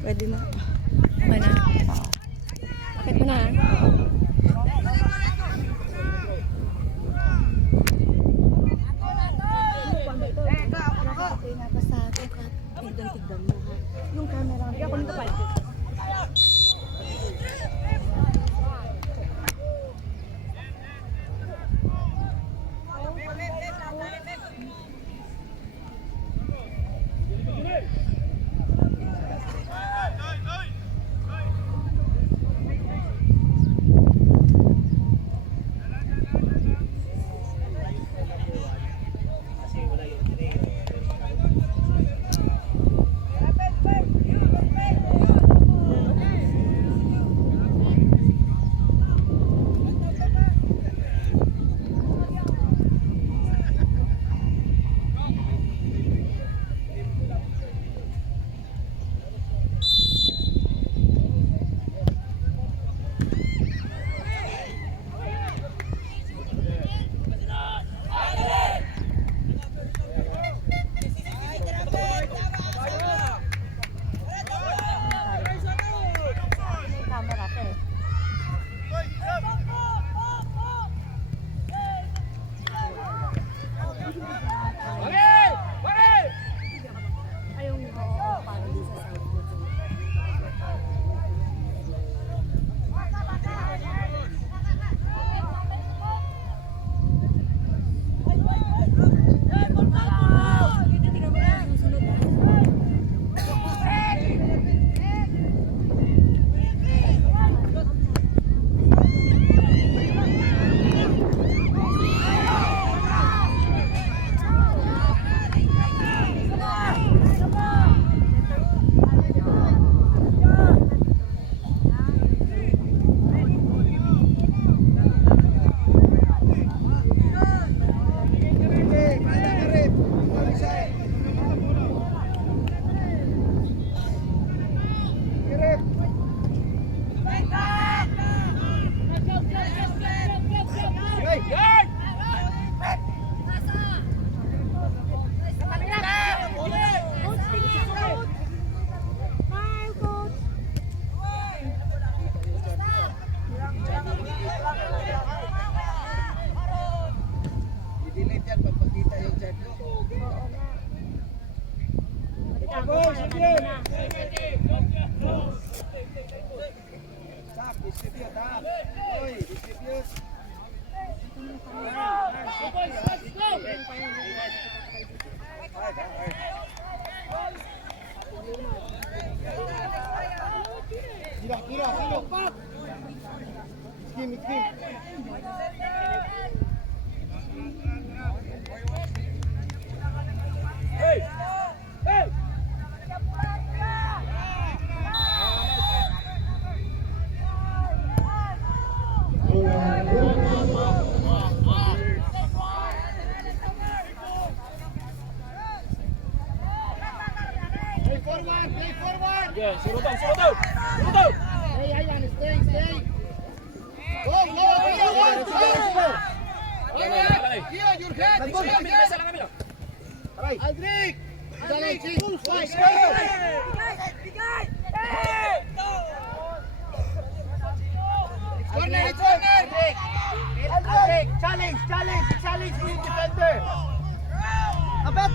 Pwede na. Okay na? Bakit mo na? Tigdan mo ha. Yung camera. Hindi ako nito pa. Suruh tu. Stay, Ayan, stay. Go. Here, your head. Aldrich. Full fight. Corner. Aldrich, challenge with defender. Abet.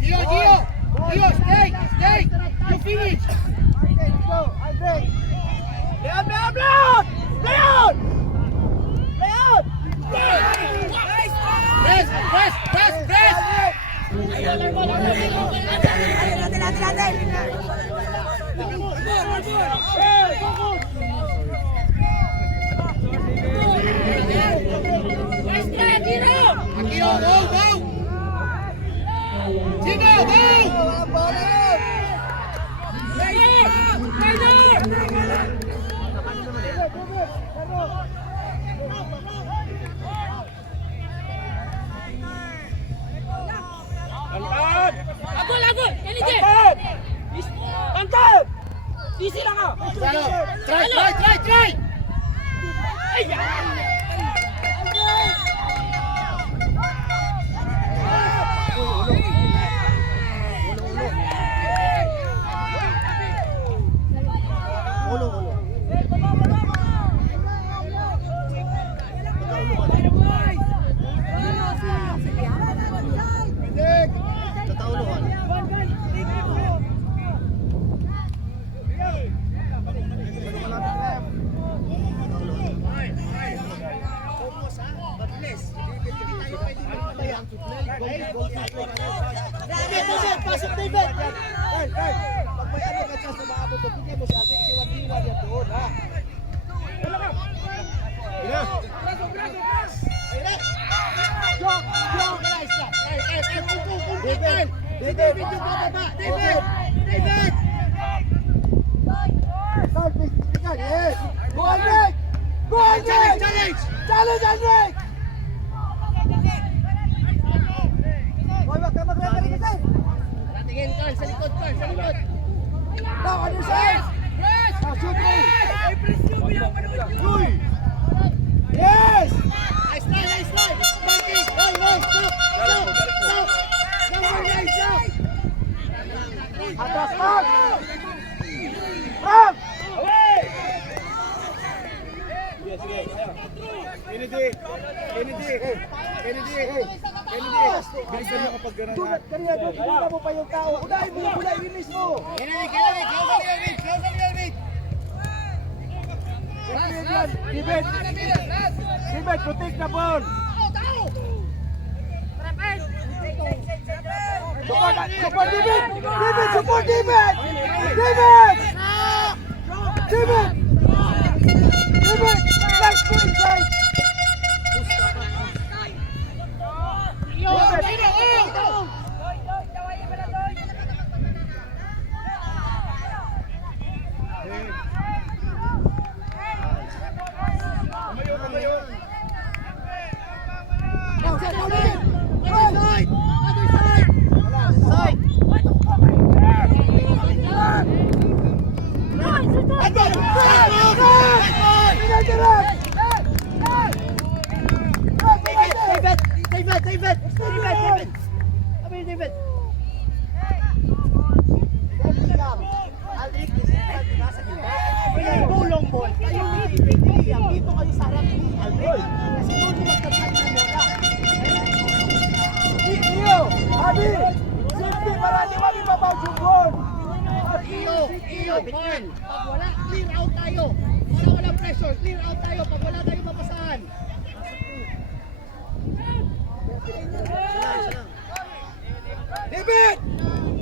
Gio, stay. You finish. Okay, let's go. Aldrich. Play out. Press. Akiro, go. Gino, go. Agul, ini je. Tangkap. Isi lang ah. Try. David! Carl, pag may ano ka chance na maabot doon, bigyan mo si Ate, kasi iwan-iwan yan doon, ha? Wala ka. Ina. Ayun na! Jok! Nice na! David! David yung bababa! David! Carl, please, Carl, yes! Go, Andrek! Go, Andrek! Challenge, Andrek! Hoy, wag ka mag-referee kasi! Tingin, Carl, sa likod, Carl, sa likod. Now, on your side! Now, shoot me! Uy! Yes! Nice try, nice try. Marking. Hey, stop! Number 9, stop. Atas, Mark! Mark! Sige, sige. Kennedy. Bilisan mo kapag gano'n. Dunat ka niya, duna mo pa yung tao. Unahin mo yung bola, i-release mo. Kennedy, close on your reach, David, protect the ball. Support David! David, support David! David! Nice go inside! Tumayo. Now, David! David. Bulong ball. Kayo ni William, dito kayo sa harap ni Alvin. Kasi doon yung magkatag ng bola. Iyo! Abi! Safety para di wali mabaw yung goal. Iyo, Carl. Pag wala, clear out tayo. Para walang pressure, clear out tayo. Pag wala tayo mapasahan. David!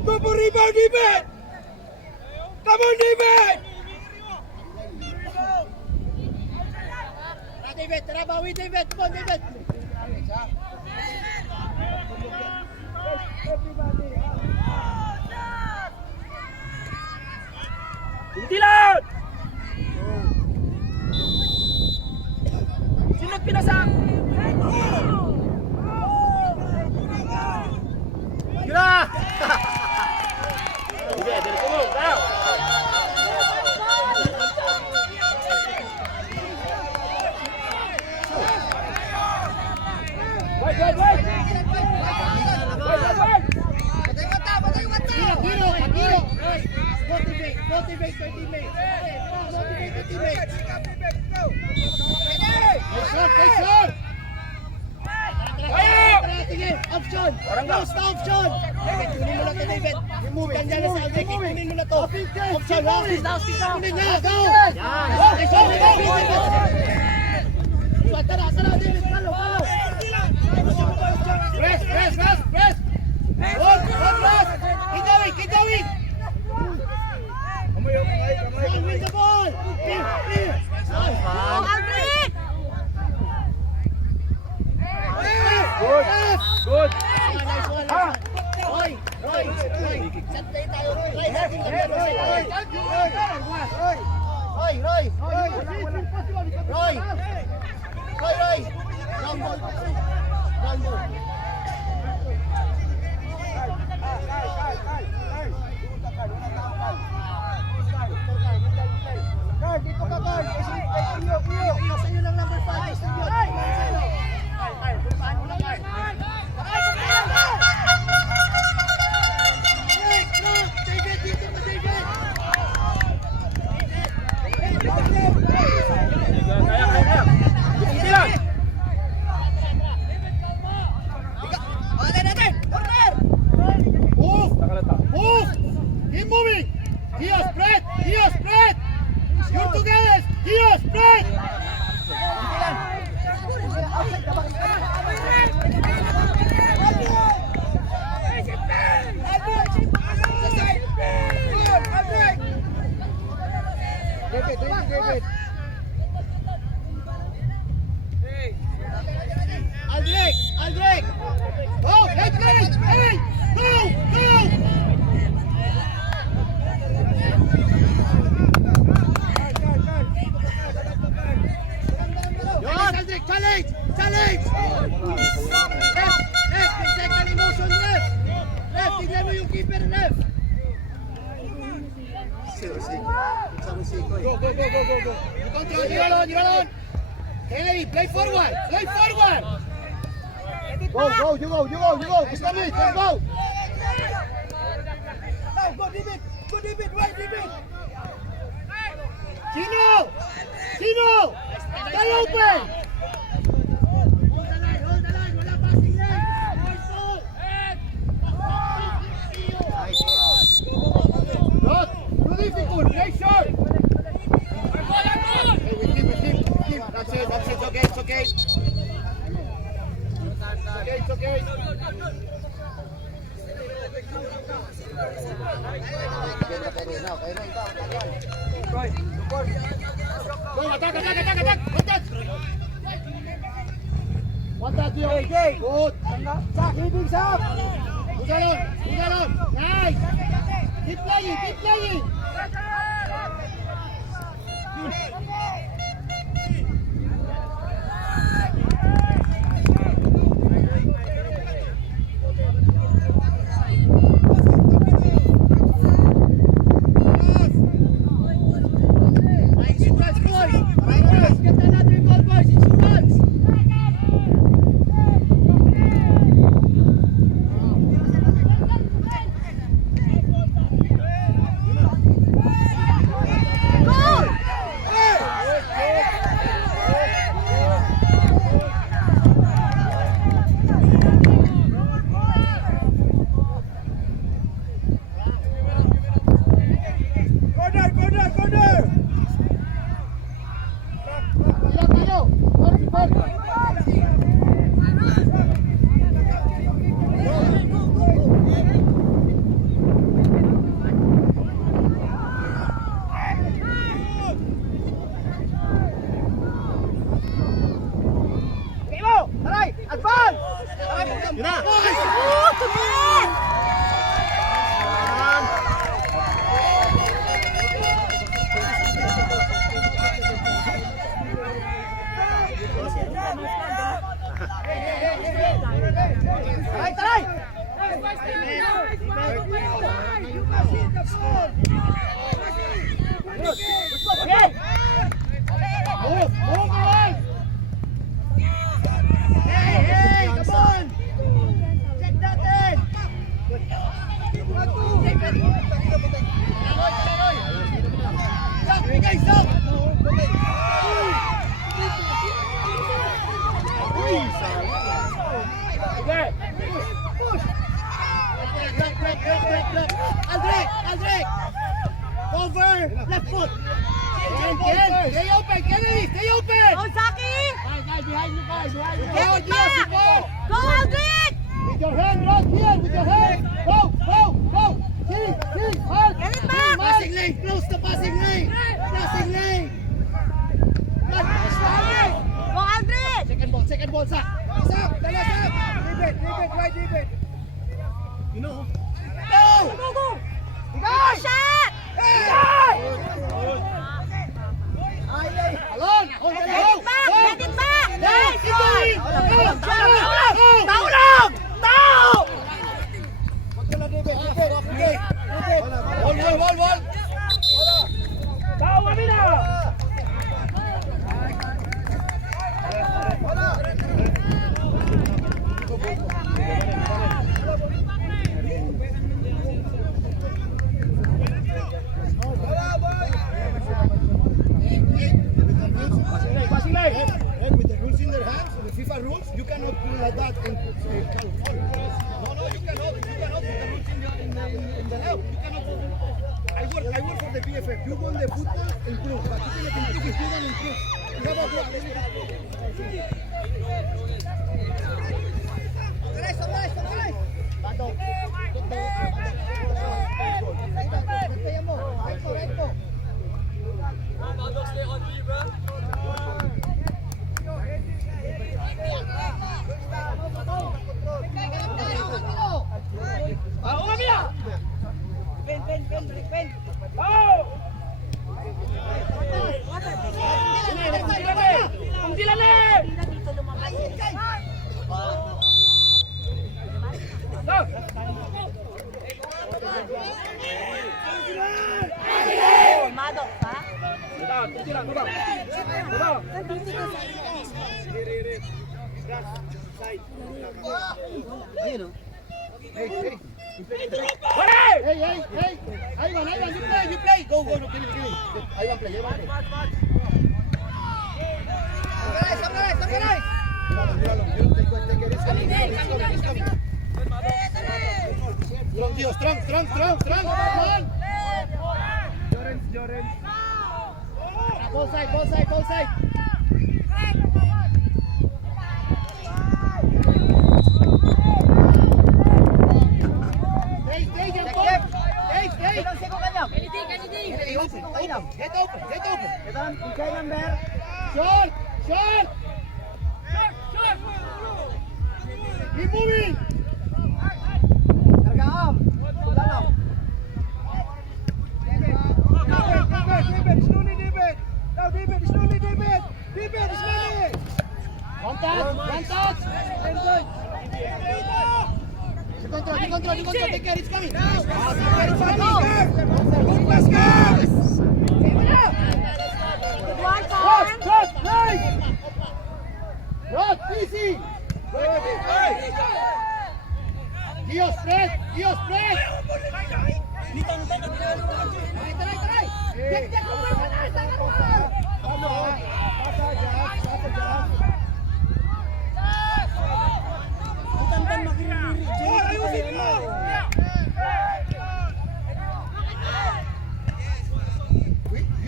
Go for rebound, David! Come on, David! David, tara bawi, David. Come on, David. Tintilan! Sinot pinasak! Gila! Sige, dali mo. Tayo! Wait! Hero. Motivate your teammates. Motivate your teammates. Nice shot. Tingin, option. Close na option. David, kunin mo na to, David. Ganyan na sa Alvin, kunin mo na to. Option, kunin na, go! Nice shot, David. Tara, David, follow. Press. Hold, press. Keep going. Don't win the ball. Clear. Good! Nice one. Roy. Santay tayo. Try natin gawin. Roy. Ground ball. Carl, dito ka, Carl. Iyo. Sa inyo lang number 5. Studio. Paano lang, Carl? David, dito pa, David. Kaya. Tintilan! Move! Keep moving! Dios, spread! You're together! Dios, spread! David. Aldrich! Aldrich! Go! Hey, please! Hey! Go! Go! Yes, Aldrich! Challenge! Challenge! Ref! Yung second emotion, ref! Ref, tignan mo yung keeper, ref! Go, go, go, go, go, go! You control, you're alone, you're alone! Hey, play forward! Play forward! Go, you go. Gusto me, let's go. Now, go, David! Go, David! Right, David! Chino! Chino! Stay open! Hold the line! Wala passing lane! Not too difficult, play short. Hey, with him. That's it, okay, it's okay. It's okay. Go, attack. One touch, okay. Good. Sak, hitting Sak. Good alone. Nice. Keep playing. Nice, it was, boys. Get another goal, boys. It's 2-1. Aldrich! Over! Left foot! Stay open! Kennedy, stay open! Go, Zaki! Behind you guys. Get it back! Go, Aldrich! With your hand right here, with your hand. Go. See, hard. Get it back! Passing lane! Close the passing lane! Passing lane! Go, Aldrich! Second ball, Zach! Zach! Dala, Zach! Leave it! You know? Go! Go, shot! Alon! Get it back! Nice! Taulog! Wall! Tawa nila! Passing line! And with the rules in their hands, the FIFA rules, you cannot do like that and count. No, you cannot. With the rules in the help. You cannot. I work for the PFF. You want the football, improve. But you cannot improve if you don't improve. You have a Recto. Ang dilali! Dito lumabas. Go! Madok pa? Tira, go! Ayun o. Hey, hey. Hey! Hey, hey, hey. Aywan, you play. Go, no, kill him. Aywan play. Samurai. Strong, Gio, strong. Come on. Jorens. Ball side. Stay, Jacob. Stay. Get open. Short. Keep moving. One touch. You control. Take care, it's coming. Good one, Con. Rod, easy. Gio, spread.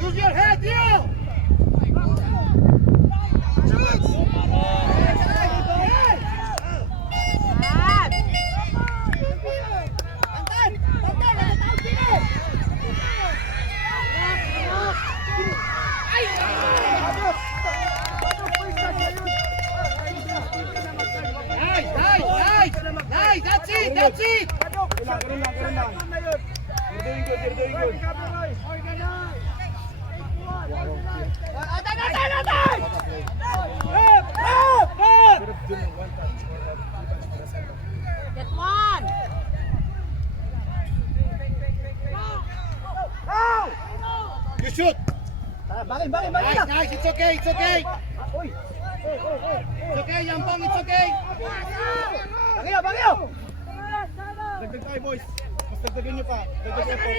Use your head, Gio. Yan. Nice, that's it. You're doing good. Get one. You shoot. Nice, it's okay. It's okay, Yampong, it's okay. Dagdag tayo, boys. Mas dagdagan nyo pa. Dagdag effort.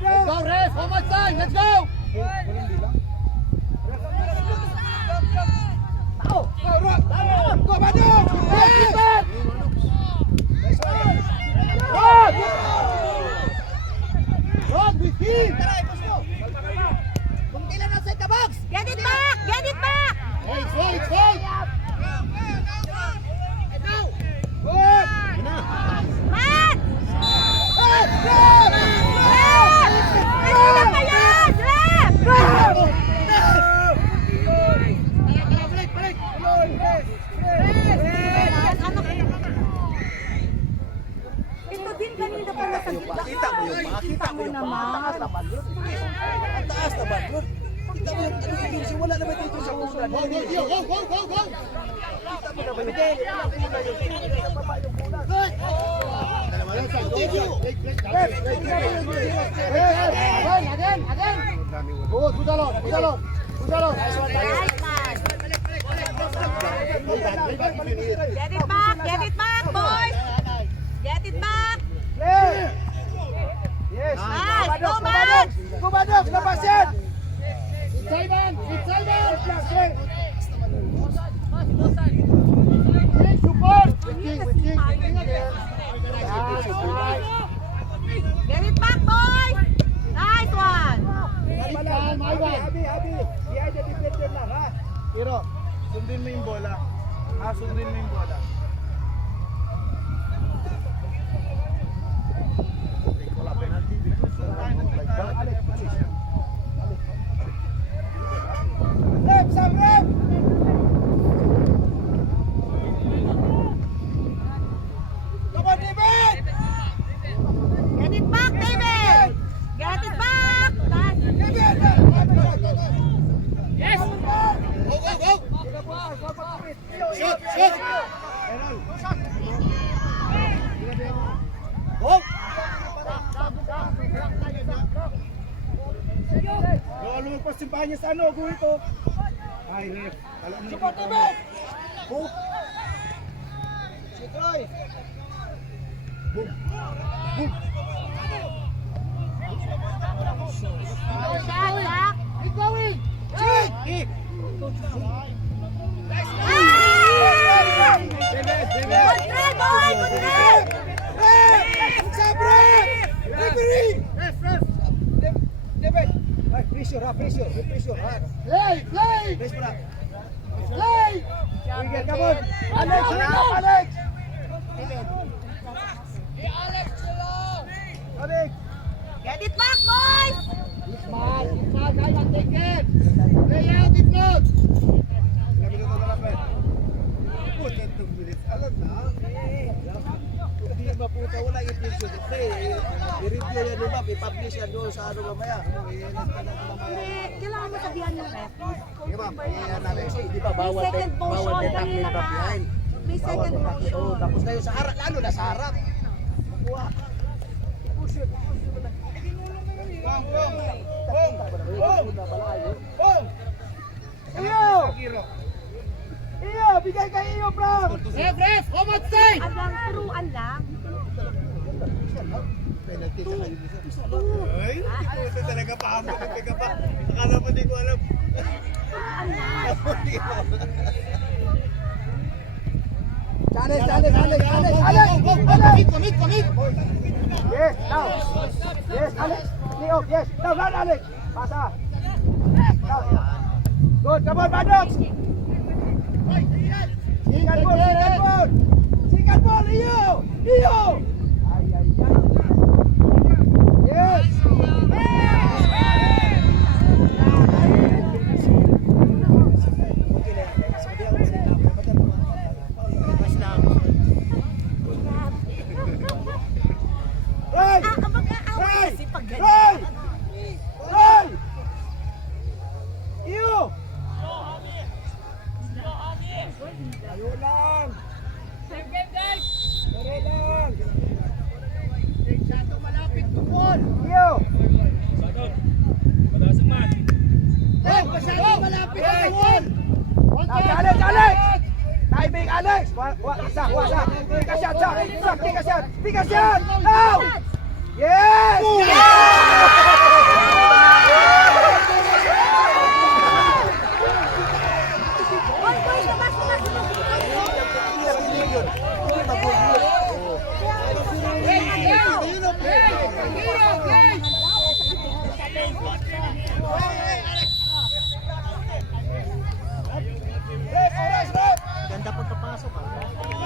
Let's go, ref. One more time. Let's go. Go, Badung. Rod, with him. Get it back. Hey, it's full. Man. Kanina pa yan. Ref. Ito din kanina pa nasa gitna. Makita mo naman. Taas na ba? Kita mo yung wala naman dito sa puso. Go, Gio. Go. Again. Good, put along. Nice man. Get it back, boys. Get it back. Yes. Nice. Go, man. Kumadok, labasin! It's Simon. Support. With King. Get it back, boys. Nice one. Abi, behind the defender lang, ha? Pero, sundin mo yung bola. Sundin mo yung bola. Wala penalty. Rep, Sam, rep! Hop! Yung lumagpas yung paa niya sa ano, gawin ko. Ay, ref. Alam mo Support na. mo! Boom! Si Troy! Boom! Boom! Keep going! Shoot! Kick! Pressure, ha? Play! Base mo na. Play! Miguel, come on! Alex! Alex! Alex! Get it back, boys! Smart! Kaya take it! Play out it good! Ilang minuto na lang, Ben? 42 minutes. Alam na. Hindi yan maputa. Wala yung intention. I-review yan, diba? I-publish yan doon sa ano mamaya. Kailangan mo sabihan yung ref. Sige, ma'am. Iyan namin. Di ba, May second motion kanina pa. May second motion. Tapos ngayon sa harap. Lalo na sa harap. Makuha. Push it. Bang, bang. Bang. Bang. Bang. Iyo! Iyo! Bigay kay Iyo, bro! Ref! How much time? Abang turuan lang. Penalty sa kayo. Ay, hindi ko talaga pahamon. Hindi ka pa. Akala mo di ko alam. Alex! Commit! Yes, now! Yes, Alex! Leo, yes! Now, run, Alex! Pasa! Now! Good, come on, Badok! Sikat ball! Iyo! Yes! Right! Abang aaway kasi pag ganyan. Right! Iyo! Ayaw lang! Dere lang! Malapit to ball. Iyo! Masyado malapit to ball. Alex! Timing, Alex! Isa! Pick a shot! Now! Yes! Boy, boys, labas. Ganda pagkapasok ha. Come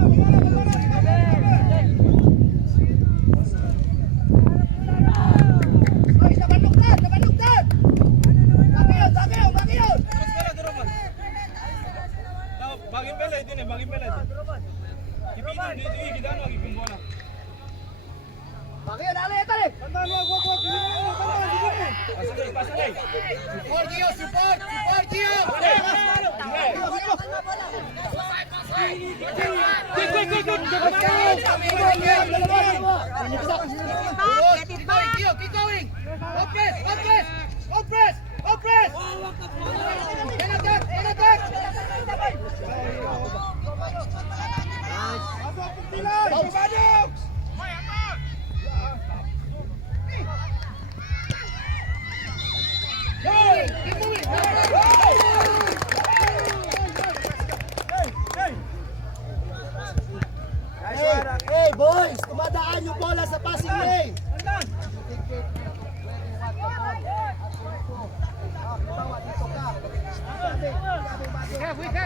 on, Pakyan, ali, tali! Support, Gio! Support! Support, Gio! Keep going, Gio! Keep going! Go press! Go press! Go press! Go press! Can attack! Can attack! Go, Badux! Keep moving! Hey, boys! Tumadaan yung bola sa passing lane!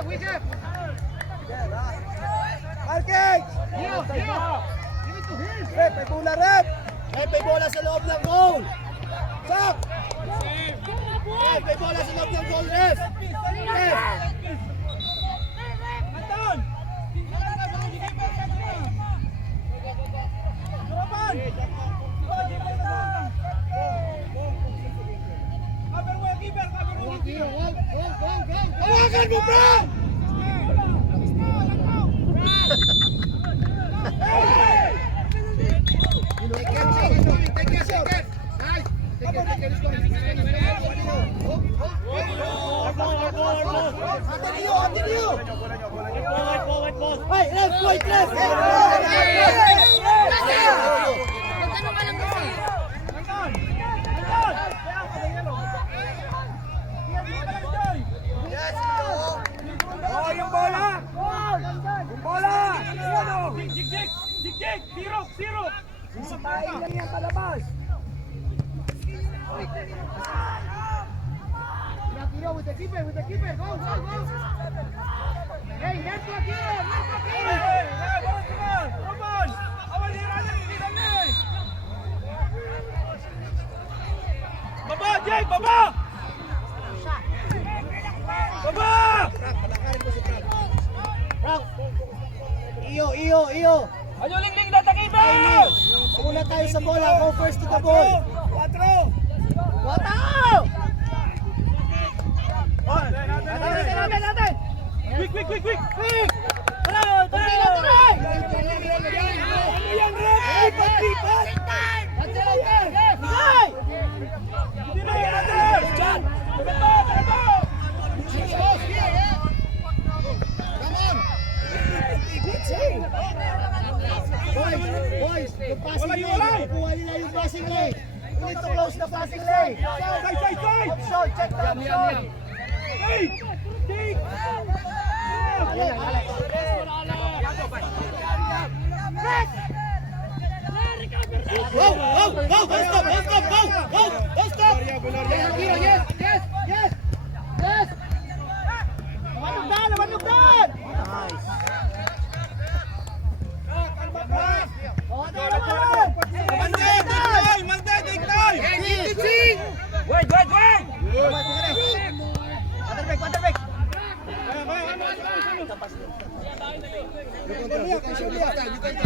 We have! Markings! Rep, may bola, Rep! Rep, may bola sa loob ng goal! Sak! Rep, may bola sa loob ng goal, Rep! Rep! Hawakan mo, bro! Hey, left, right, left! Magtanong ka lang kasi. Oh, yung bola! Yung bola! Jig! Zero! Sisipain lang yan palabas! With the keeper, go! Hey, let's go, Gio! Roman! Awal ni Ryan, hindi na eh! Baba, Jake! Baba! Baba! Iyo! Ayaw lingling na takibay! Una tayo sa bola, go first to the ball! 4! Wataw! Natin! Quick! Tara! Ayan, Red! Lipat! Hindi na yan natin! Diyan! Taga! Boys, yung passing lane, kukuha nila yung passing lane. We need to close the passing lane. Side! Option, check the option. Hey! Jake! Go! Stop! Gio, yes! Naman! Quarterback!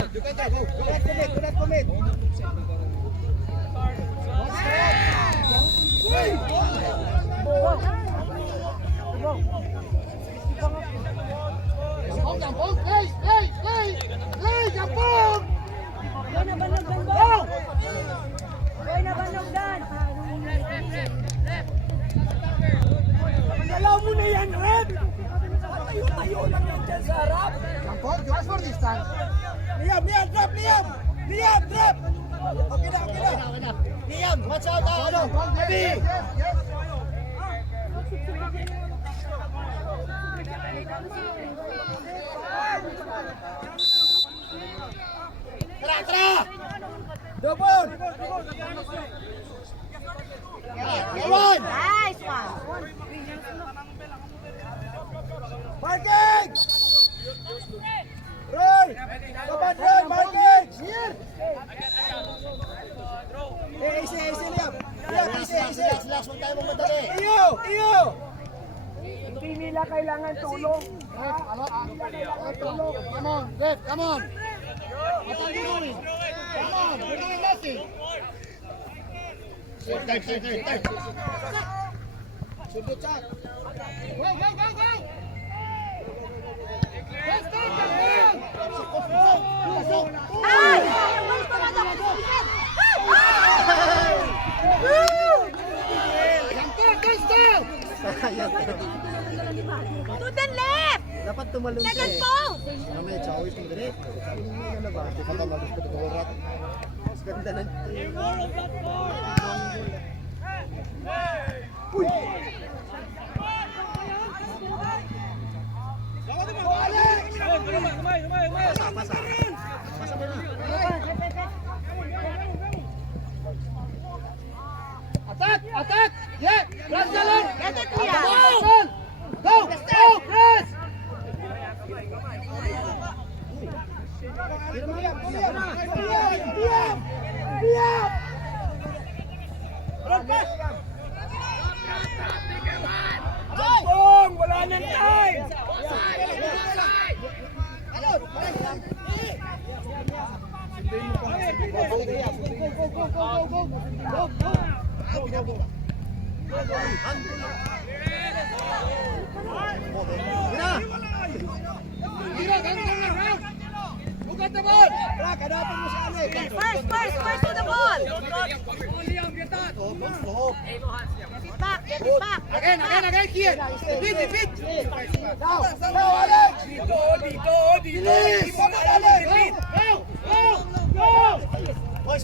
You can go. Do not commit. Alam mo na yan, Red! Tayo lang yan dyan sa harap! Just for distance. Liam! Drop! Okay na! Liam, watch out. Heavy. Tara! Double! One! Nice one. Marking! Roy! Kapan Roy! Marking! Here! Easy, Liam! Liam, easy! Relax, huwag tayo magmadali. Iyo! nila kailangan tulong. Come on, Red, come on. What are you doing? Come on, we're doing nothing. Time. Sundot sa. Go. Let's go, Captain. Ay! Wala pa nga daw. To the left! Dapat tumalon Second post! Namay, chow itong direct. Sabi mo na na ba? Ito ka tamalus ko ito orat. Mas ganda ng team. Uy! Pasa. Pasa mo na. Attack! Yeah! Press the line! Get it, Kuya! Go! Press! Bong! Wala nang time! Look at the ball! Hanapin mo si Ale. First to the ball! Get it back! Again, Kian! Repeat! Now, Alex! Dito! Bilis! Go!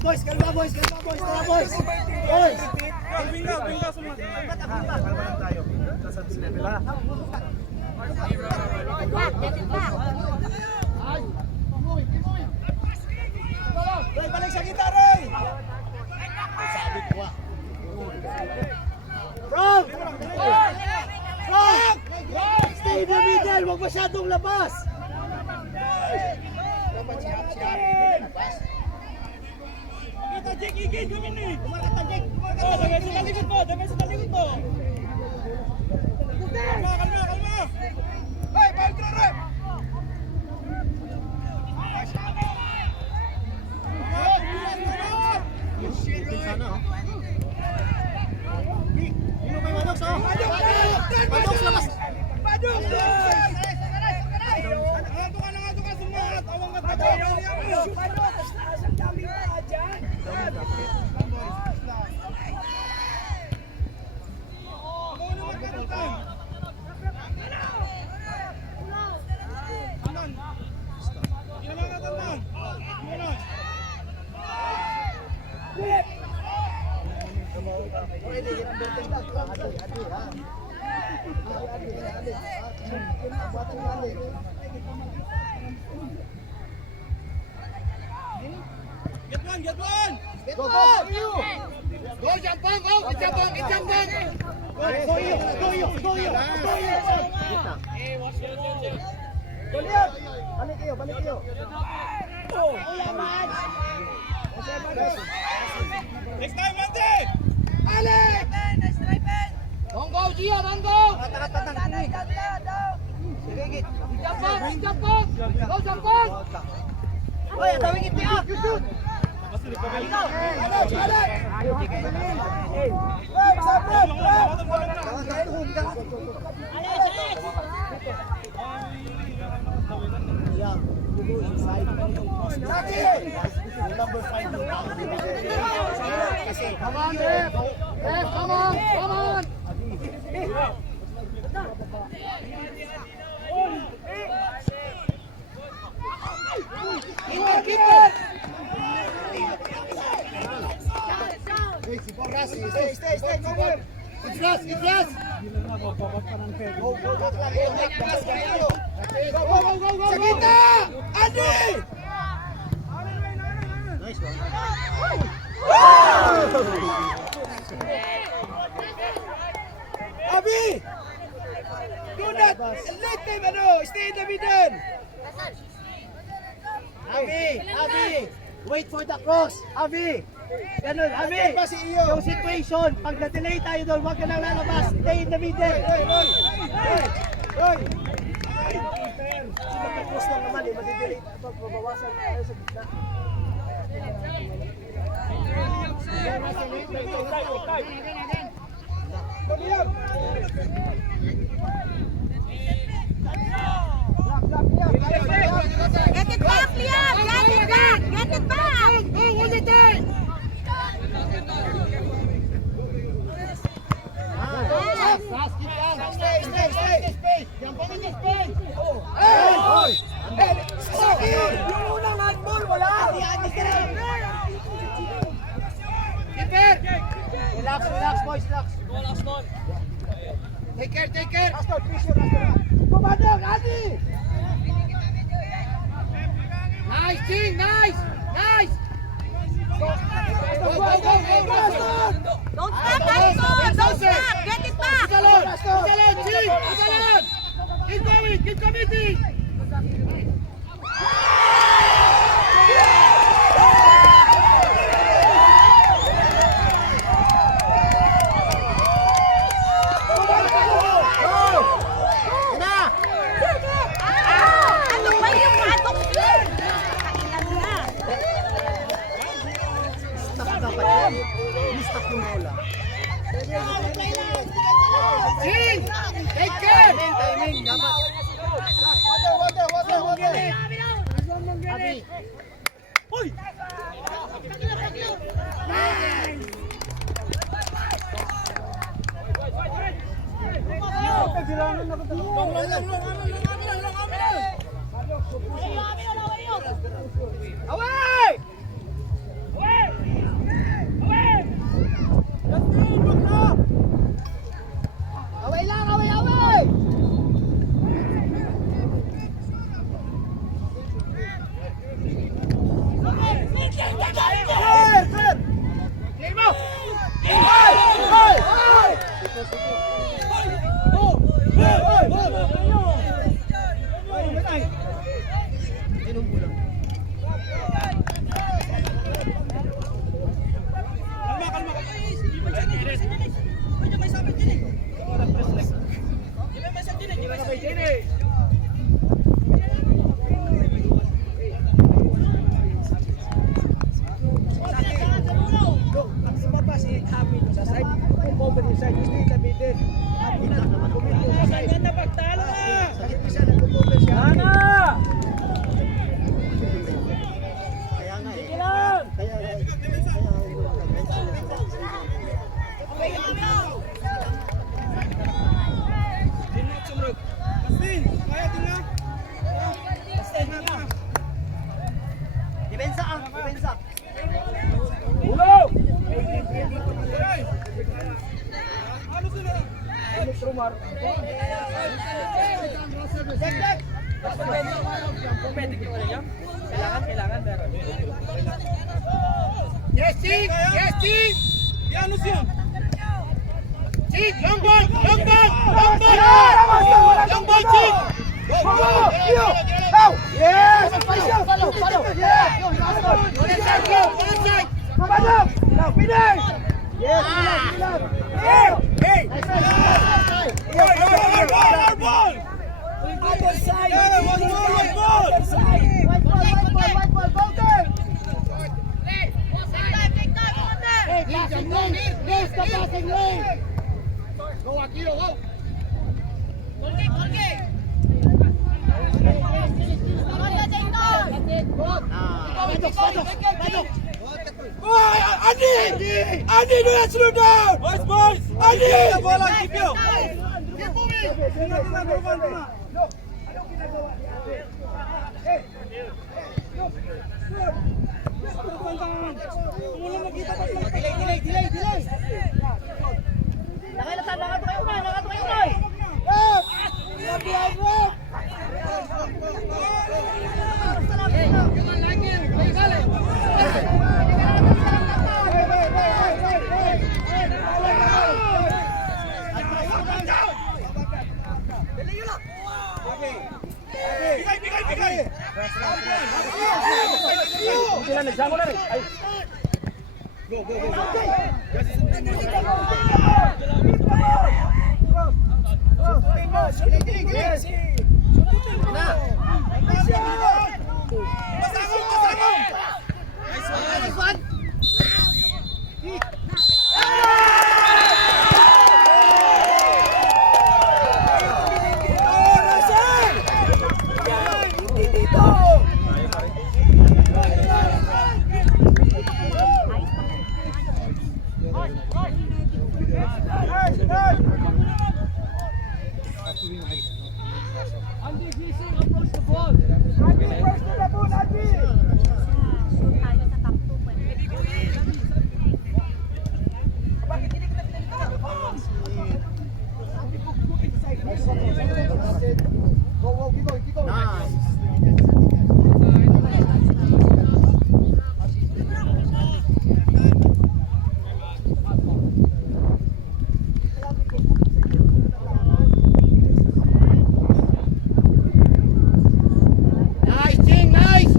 Boys, kalma boys. Tara boys. Get it back! Ray, balik sa kita, Ray! Frank! Stay in the middle, huwag masyadong labas. Kita, Jake, igay, ganyan eh! Oh, dami sa talikod mo! Kalma! Hey, balik na, Ray! Get one! Go, Jampang! Go, Jampang! Go, Balik kayo. Next time, Mante! Alex! Don't go, Gio! Don't go! Jampang! Go, Jampang! Hoy, tawing ito ah. Come on, Dave! Dave, come on! Keeper! Stay, cover! It's last! Go! Sakita! Andy! Nice one. Abi! Do not let them stay in the middle! Avi! Wait for the cross! Avi! Ganun, Ami. Ba si Iyo? Yung situation, pag na-delay tayo doon, huwag ka nang lalabas. Stay in the middle. Roy! Tapos lang naman, madidelay. Mabawasan tayo sa gitna. Get it back, Liam! Get it back! Get it back! Hold it there! Yung unang handball, wala! Relax, relax, boys, relax. Take care, take care. Aston, pressure, Aston. Kumadong, Adi! Nice, Ching, nice, nice. Aston, go, go, go, Aston! Don't stop, Aston! Don't stop! Get it back! Salon, Salon, Ching, Salon. Keep going, keep committing. Ano ba yung matok yun? Kailan na? Ching, take care. Away! Away lang, away, away! Fair, fair! Game mo. Ay! Ay! Ay! Look, ang lumabas si Happy doon sa side. Kung over yung side, gusto yung gamitin. At kumito sa side. Bakit isa nag-cover siya? Kaya nga eh. Kaya Depensa ah, depensa. Ulog! Yes, Ching! Yes, Ching! Ching, long ball! Long ball! Long ball! Long ball, Ching! Go, go, go! Yes! Follow! Yes! Onside, go! Onside! Kumadong! Now, finish! Yes, Milan! Hey! Hey! Our ball! Other side! White ball! White ball! Golden! Hey, passing lane! Yes, the passing lane! Go, Akio, go! Adi, do not slow down! Boys! Adi! Keep moving! Look, anong ginagawa ni Adi? Hey! Delay! Nakatukayo na! Go, go, go, go. Tayo sa top 2. Nice, Ching, nice!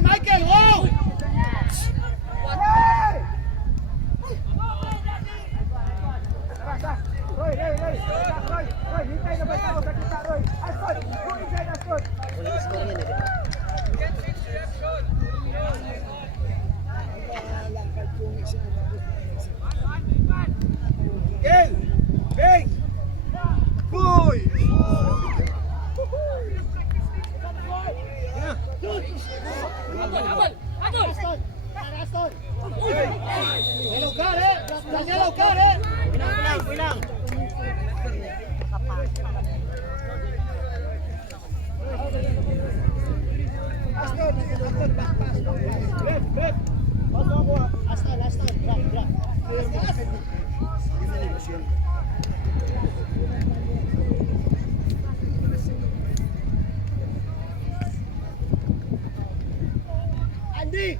Michael, wow! Roy, hintay na ba ito? Magkakita, Roy. Aston, go inside, Aston. King! King! Boy! Yellow card, eh? Yellow card, eh? Bilang. Andy!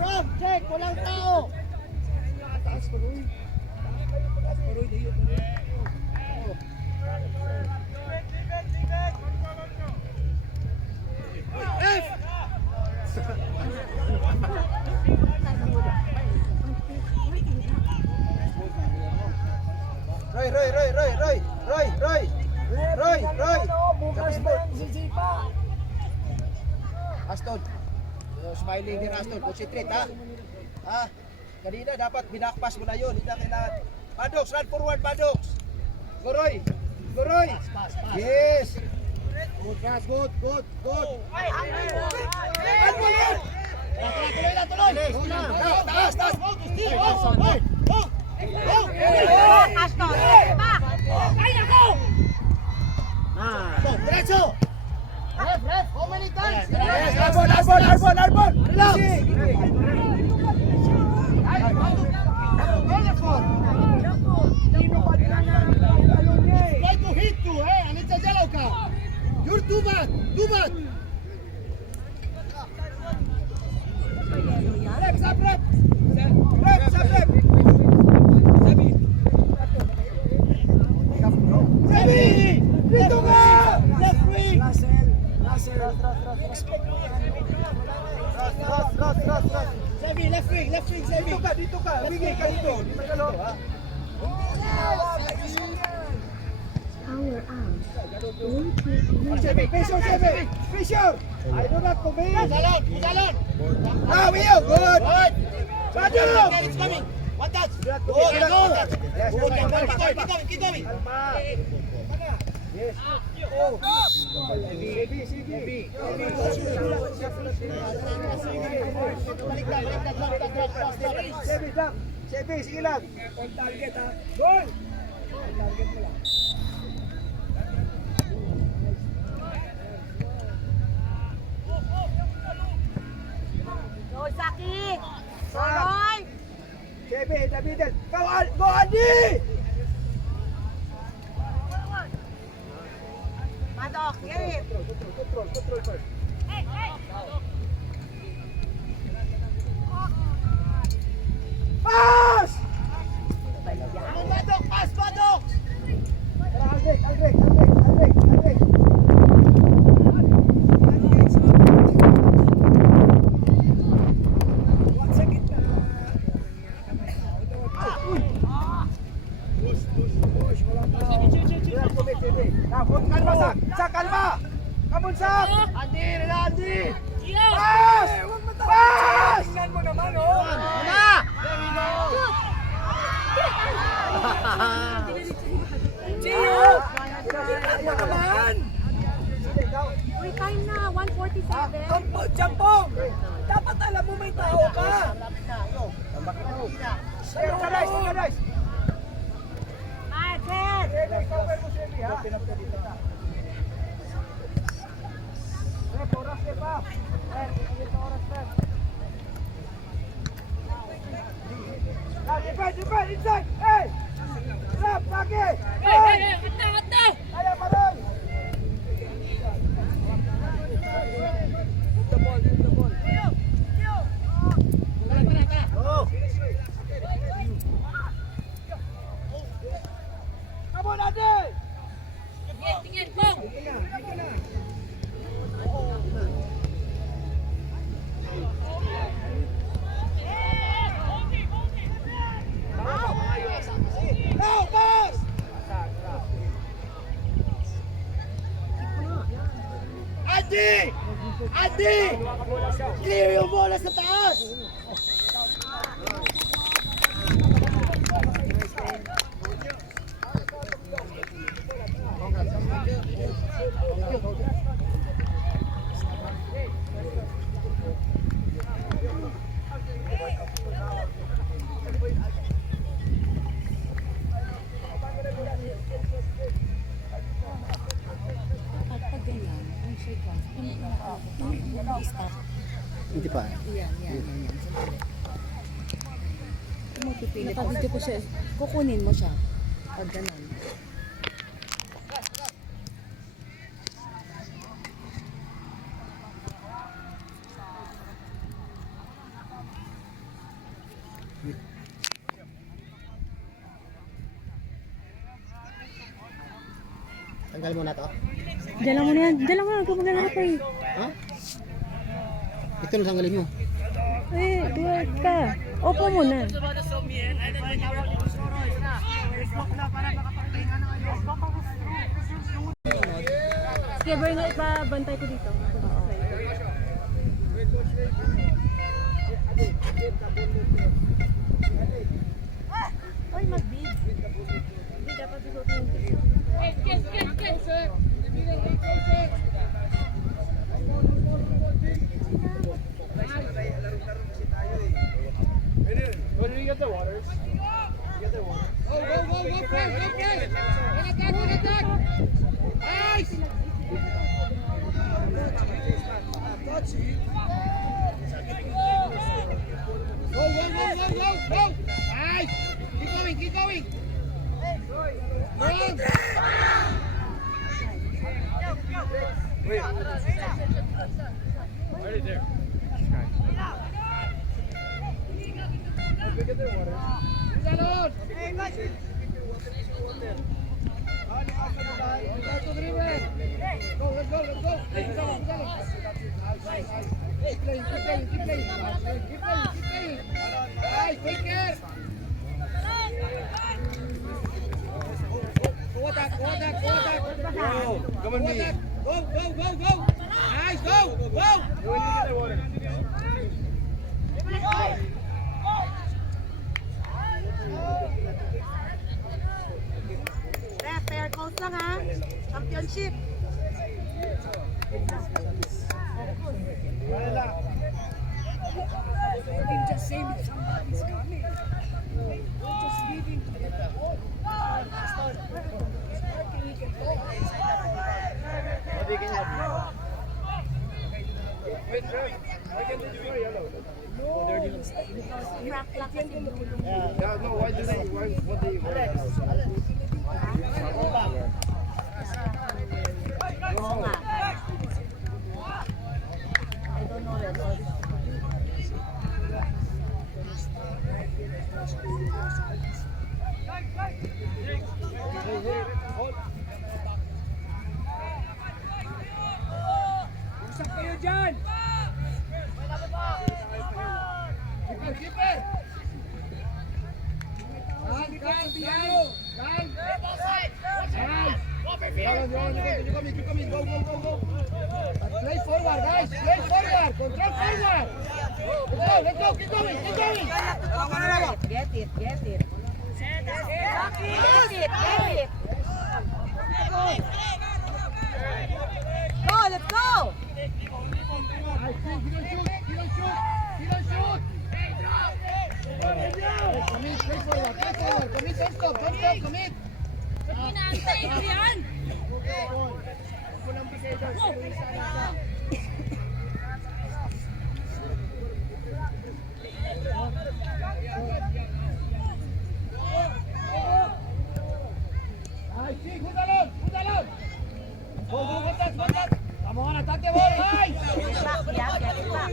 From, check, walang tao! Roy! Aston. Smiling din Aston. Concentrate ha. Ha? Kanina dapat binakpas mo na yun. Hindi na kailangan. Padox, run forward Padox. Goroy. Yes. Good pass, good. Taas. Aston, back! Diretso! Ref, how many times? Yes, Arbon. Relax. Try to hit you, eh? And it's a yellow card. You're too bad. Sebi! Dito ka! Left wing! Sebi, left wing, Sebi! Dito ka. Bigay ka dito. Di ba galo? Sebi, pressure! I do not commit. Jalan! Ah, Wio, good! Bado! It's coming! One touch! Go! Yes, Keep going! Yes. Oh. Sige. Sebi lang. Sebi, sige lang. On target ha. Goal! On target mo lang. Go, Saki! Soroy! Sebi, in the middle. Go, Andy! Madok, Yerip! Control first. Pass! Badok, pass, Badok! Aldrich. Wag sa gitna. Push. Walang tao. Kalma, Sak, kalma! Come on, Sak! Andy! Pass! Pass! Tingnan mo naman, oh. Gio! Tingnan mo naman. Uy, time na, 1:47. Jampong! Dapat alam mo may tao ka. Organize! Market! Cover mo, Sebi, ha? Rep, oras ka pa. Rep, ilang oras pa. Defend, inside! Hey! Rep, lagi! Hey! Ayaw pa rin! Come on, Andy! Now, pass! Andy! Clear yung bola sa taas! Hindi pa. Nakabidyo ko siya. Kukunin mo siya. Pag ganun. Tanggal mo na to. Diyan lang muna yan. Diyan lang muna. Huwag mo na pa eh. Ha? Ito na tanggalin mo. Eh, duwag ka. Opo muna. Sige, Bernard, bantay ko dito. Oy, mag-bid. Hindi dapat isuot yung When do you get the waters? Go, Fred! In attack! Nice! Go! Nice! Keep going! Wait. Right there. Look at their water. Salud! Go, let's go! Keep playing! Nice, take care! Go attack! Come on, me. Go! Nice, go! When do you get the water? Ref, fair calls lang ha. Championship. Wala. just saying if somebody's coming. You're just leaving to the ball. You can play Oo nga. I don't know that. Usap kayo dyan! Keeper, keeper! Kan, kan, Tiano! Kan! Kan! You come in, go, go, go, go! Play forward, guys! Play forward! Control forward! Let's go, keep going, keep going! Get it, get it. Get it, get it. Go, let's go! I think he don't shoot, he don't shoot, he don't shoot! Commit, play forward, commit, don't stop, commit! Inaantay ko yan. I think, who's alone? Who's alone? Go, go, contact! Come on, attack the ball, guys! Get it back, yeah, get it back.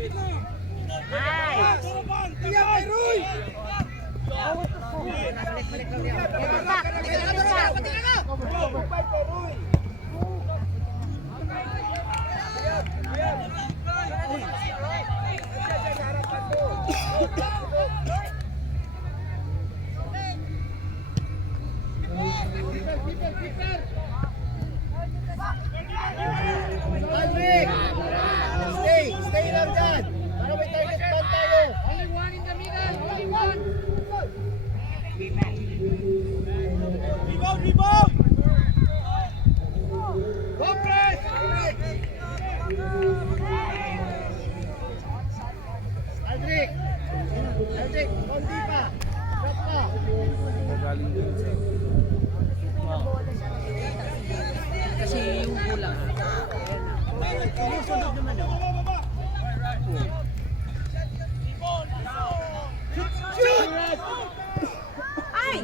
Nice. Get it back, get it back. Patrick! Stay lang dyan! Para may target man tayo! Only one in the middle! Only one! Rebound! Go press! Aldrick! Konti pa! Drop pa! Kasi yung kulang. Sunod naman oh. Shoot! Ay!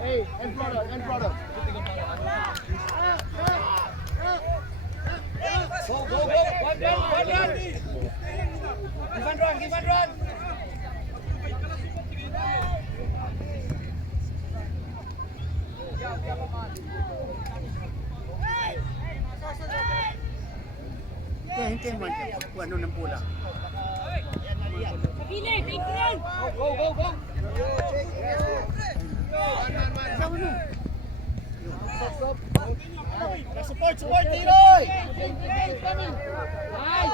Hey, end product. Go! One run! Give and run! Hintayin mo kung ano ng pula. Pili, big run. Go! Support, Leroy! Nice!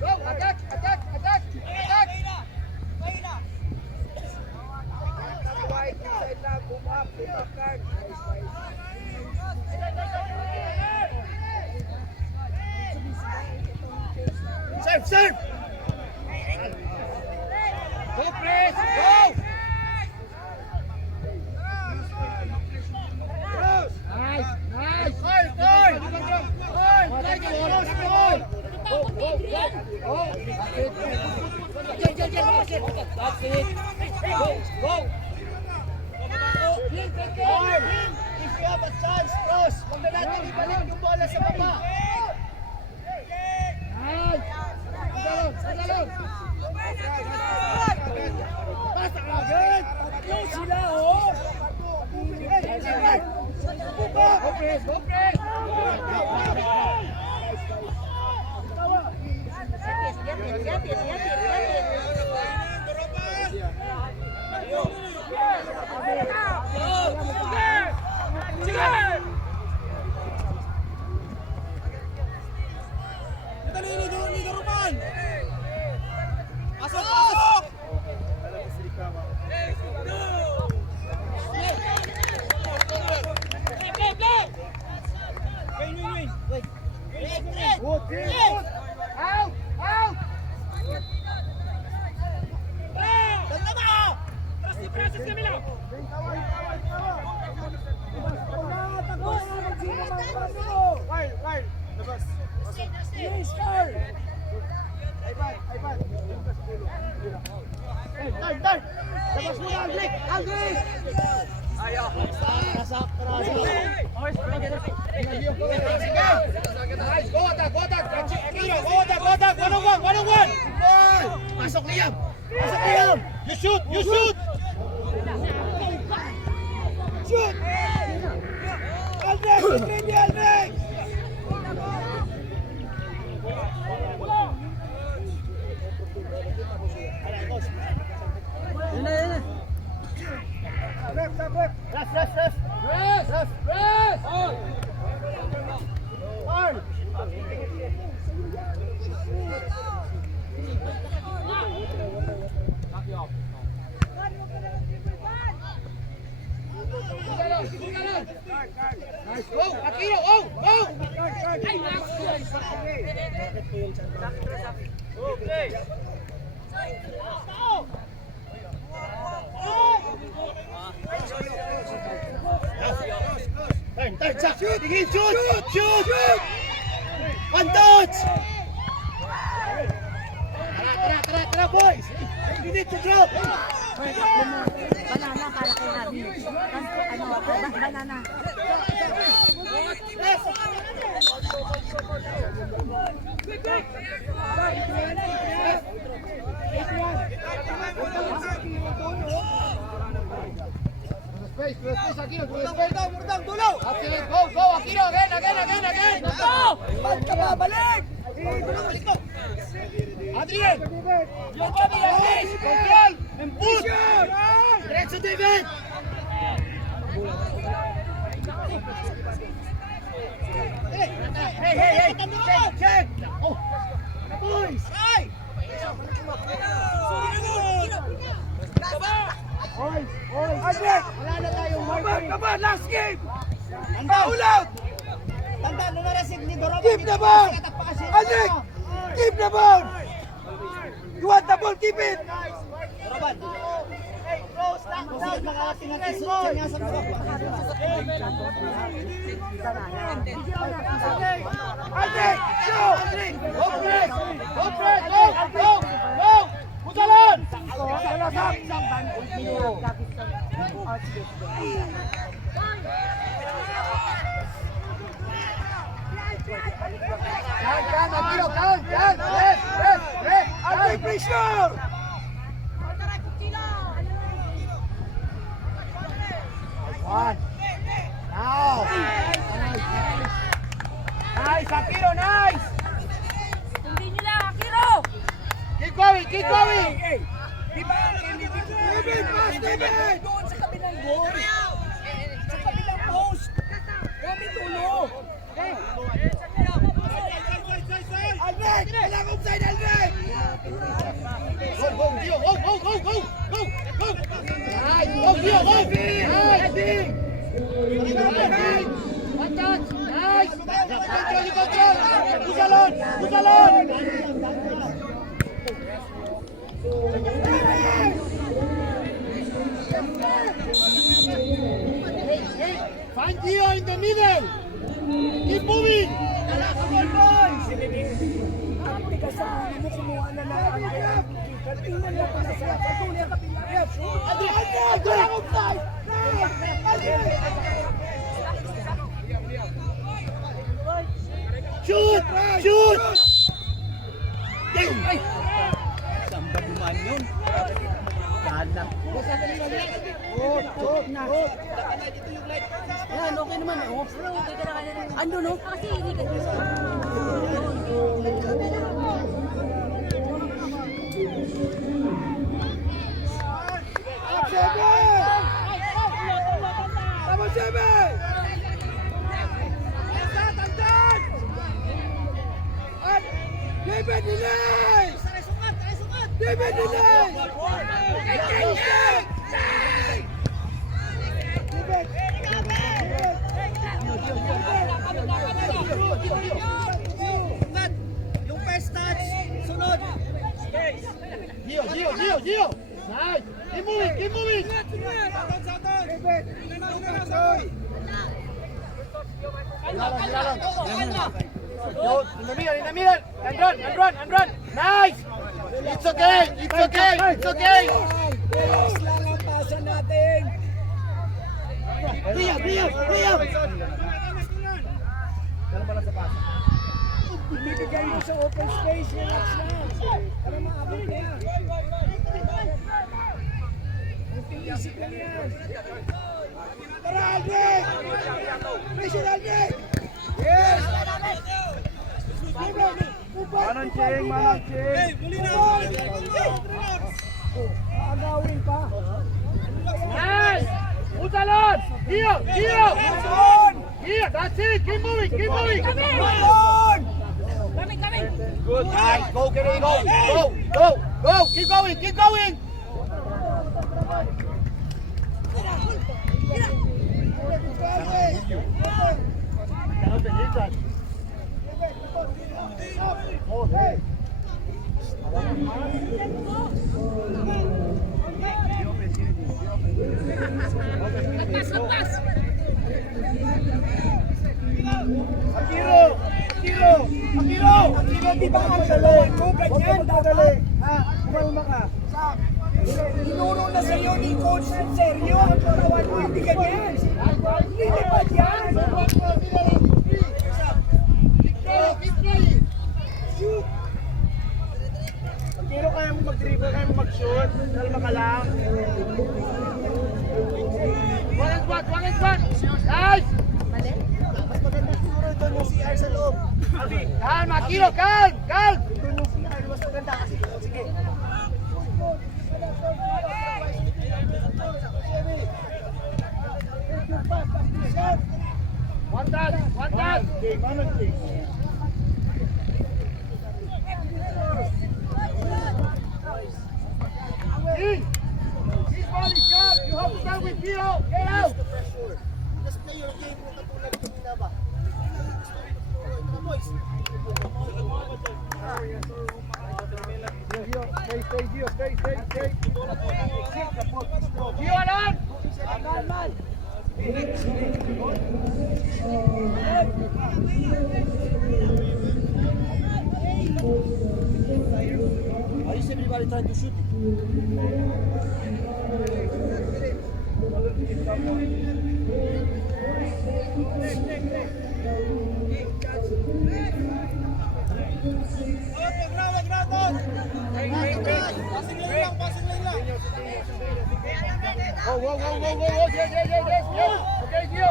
Go! Attack! White inside lang, boom up card. Serve! Go press! Go! Nice! Goal! That's it! Go! If you have a chance, cross! Huwag na natin ibalik yung bola sa baba! Nice! Sadalon! Basta ka agad! Tatlo sila, oh! Go press! Get it. Out! Out! Labas mo na, Aldrick! Aldrick! Nice! Go attack! Go attack! Akira! Go attack! Go attack! 1-on-1! 1-on-1! Pasok Liam! Pasok Liam! You shoot! You shoot! Shoot! Aldrick! Ready, Aldrick! Rest! Rest! Nice! Go! Akira! Oh! Go! Turn, Jack! Shoot! Shoot! Shoot! Shoot! One touch! Tara, boys! You need to drop! Banana para kay Habi. Banana. Space, Akira, to the space. Murdang, dulo! That's it. Go, Akira, again. Ba't ka ba? Balik! Adrian! You're coming at this! Control! And push! Diretso, David! Hey! Check! Oh! Boys! Hey! Aldrick! Wala na tayong marking. Come on, last game! Foul out! Tanda, nung na-receive ni Dorob. Keep the ball! Aldrick! Keep the ball! You want the ball, keep it! Doroban! Hey, close lang! Close! Nakakating ang isot niya sa ball! Aldrick! Go! Aldrick! Go, Chris! Go! Pujalan! Can, Akira, can! Rest! Aldrick, pressure! One. Now. Nice, Akiro, nice! Hindi nyo lang, Akiro! Keep going! David, pass, David! Doon sa kabilang goal. Sa kabilang post. Kami tulo. Aldrick! Walang offside, Aldrick! Go, Gio! Go! Nice! Go, Gio! Go! Nice! One touch! Nice! Control! Pujalon! Find Gio in the middle! Keep moving! Come on, boys! Tigas sa ulo mo, kumuha na lang. Tingnan mo pa sa patuloy ang kapilang. Aldrick! Walang offside! Aldrick! Shoot! Ay! Samba duman yun. Gana. Yan, okay naman. Ano, no? Kasi hindi ka Tama, Sebe! David Dinay! David Dinay! Yo, in the middle. And run. Nice! It's okay. Relax lang ang pasa natin. Riyab. Bibigay mo sa open space. Relax lang. Para maabot na yan. Isip lang yan. Tara, Aldrich! Pressure, Aldrich! Yes! Manon Ching. Agawin pa. Nice! Utalon! Here! That's it! Keep moving! Coming. Good, nice! Go, Kenny, go! Keep going! Lepas. Akiro, Di ba ang dalawin mo? Ganyan dapat. kumalma ka. Tinuro na sa'yo ni Coach Sergio ang katawan mo. Hindi ganyan. Hindi ba yan? Shoot! Akiro, kaya mo mag-dribble, kaya mo mag-shoot. Kalma ka lang. One and one. Nice! Mas maganda siguro doon yung CR sa loob. Calma, Akiro, calm! Doon yung CR, mas maganda kasi. Sige. One touch. King, his ball is sharp. You have to start with Piro. Get out. Just play your game mo katulad kanina ba? Boys. Stay. Gio, Alan. Why is everybody trying to shoot it? Whoa. Yes. Okay, Gio.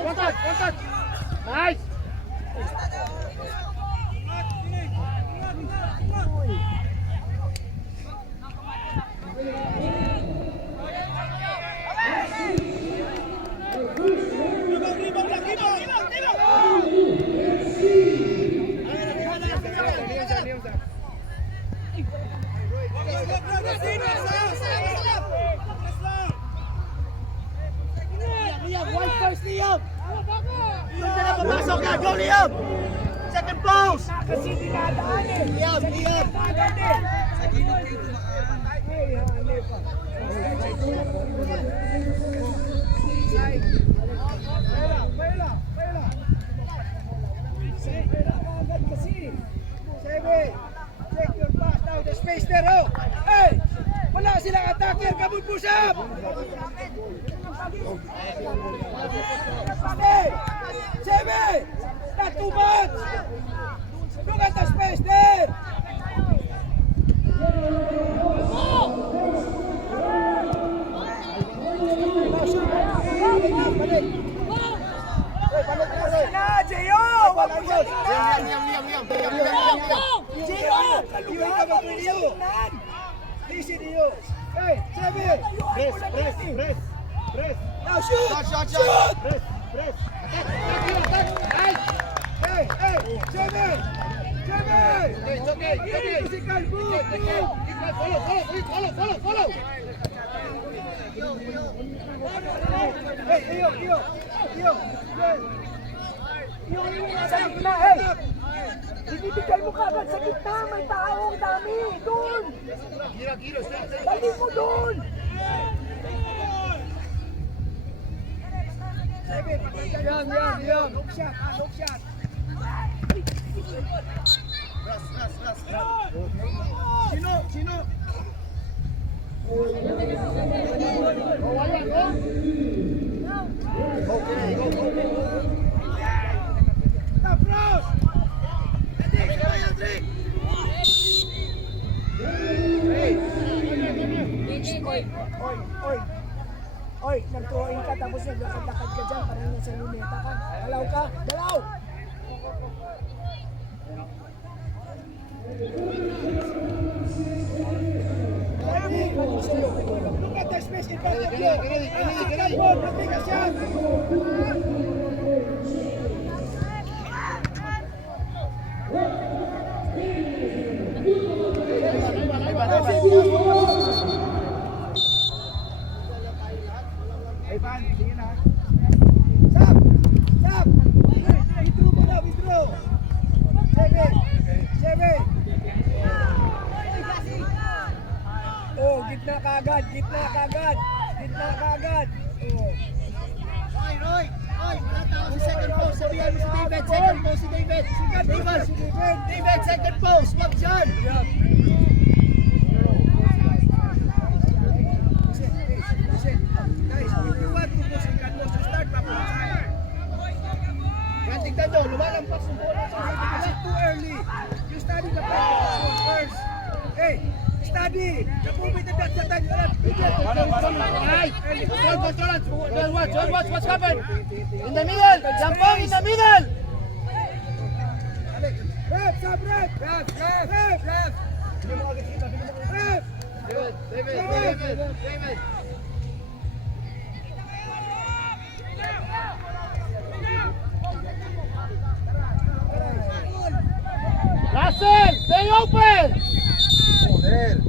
One touch. Nice. Papasok ka! Go, Liam! Second post! Kasi dinadaan eh. Liam! Agad eh. Ay, hali pa. Pela. Pela ka agad kasi. Sebe, check your pass now. The space there, oh. Hey! Wala silang attacker. Kabut push up! Hey! Sebe! Not too much! Look at the space there! Gio! Wag mo siya tingnan! Gio! Kaluhin ka ba kung tingnan? Easy, Gio! Hey, Sebe! Press. Now shoot! Shot! Shoot! Press. Nice. Hey! Physical, move! Follow! Hey, Iyo! Sa gitna, hey! Binibigay mo kagad sa gitna, may tao, ang dami! Doon! Dali mo doon! Yan! Hook shot! Sino? Stop, Ross! Oy, nag-throwing ka tapos naglakad-lakad ka dyan, parang nasa luneta ka. Dalaw! Look at the space in front of you. Take a shot. Ivan, sige na. Stop! Withdraw! 7! Oh, gitna kagad! Oh. Roy! Wala tao sa second post. Sabihan mo si David. Second post si David. David, second post. Wag dyan. Listen. Guys, if you want to go second post, you start from outside. Yan, tignan nyo. Lumalampas yung bola. It's too early. You study the play first. Hey, study. The movement and that's the time. Right. Control. Watch what's happened. In the middle. Jampong in the middle. Ref. David. Russell, stay open. Joder.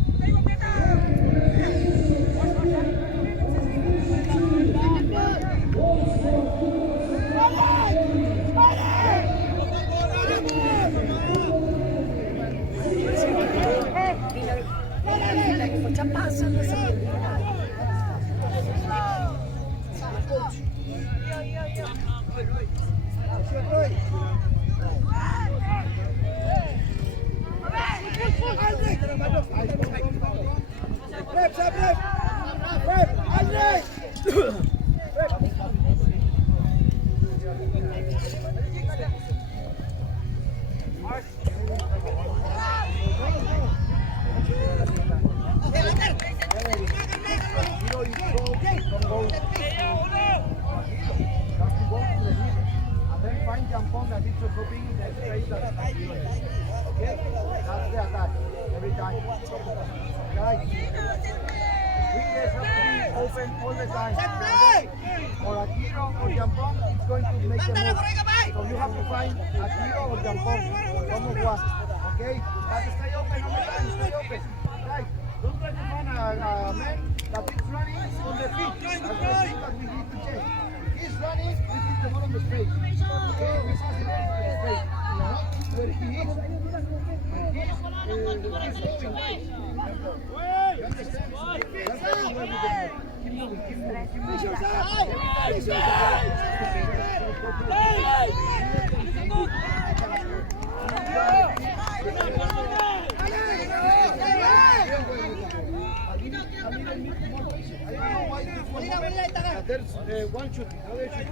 There's one shoot, other shoot.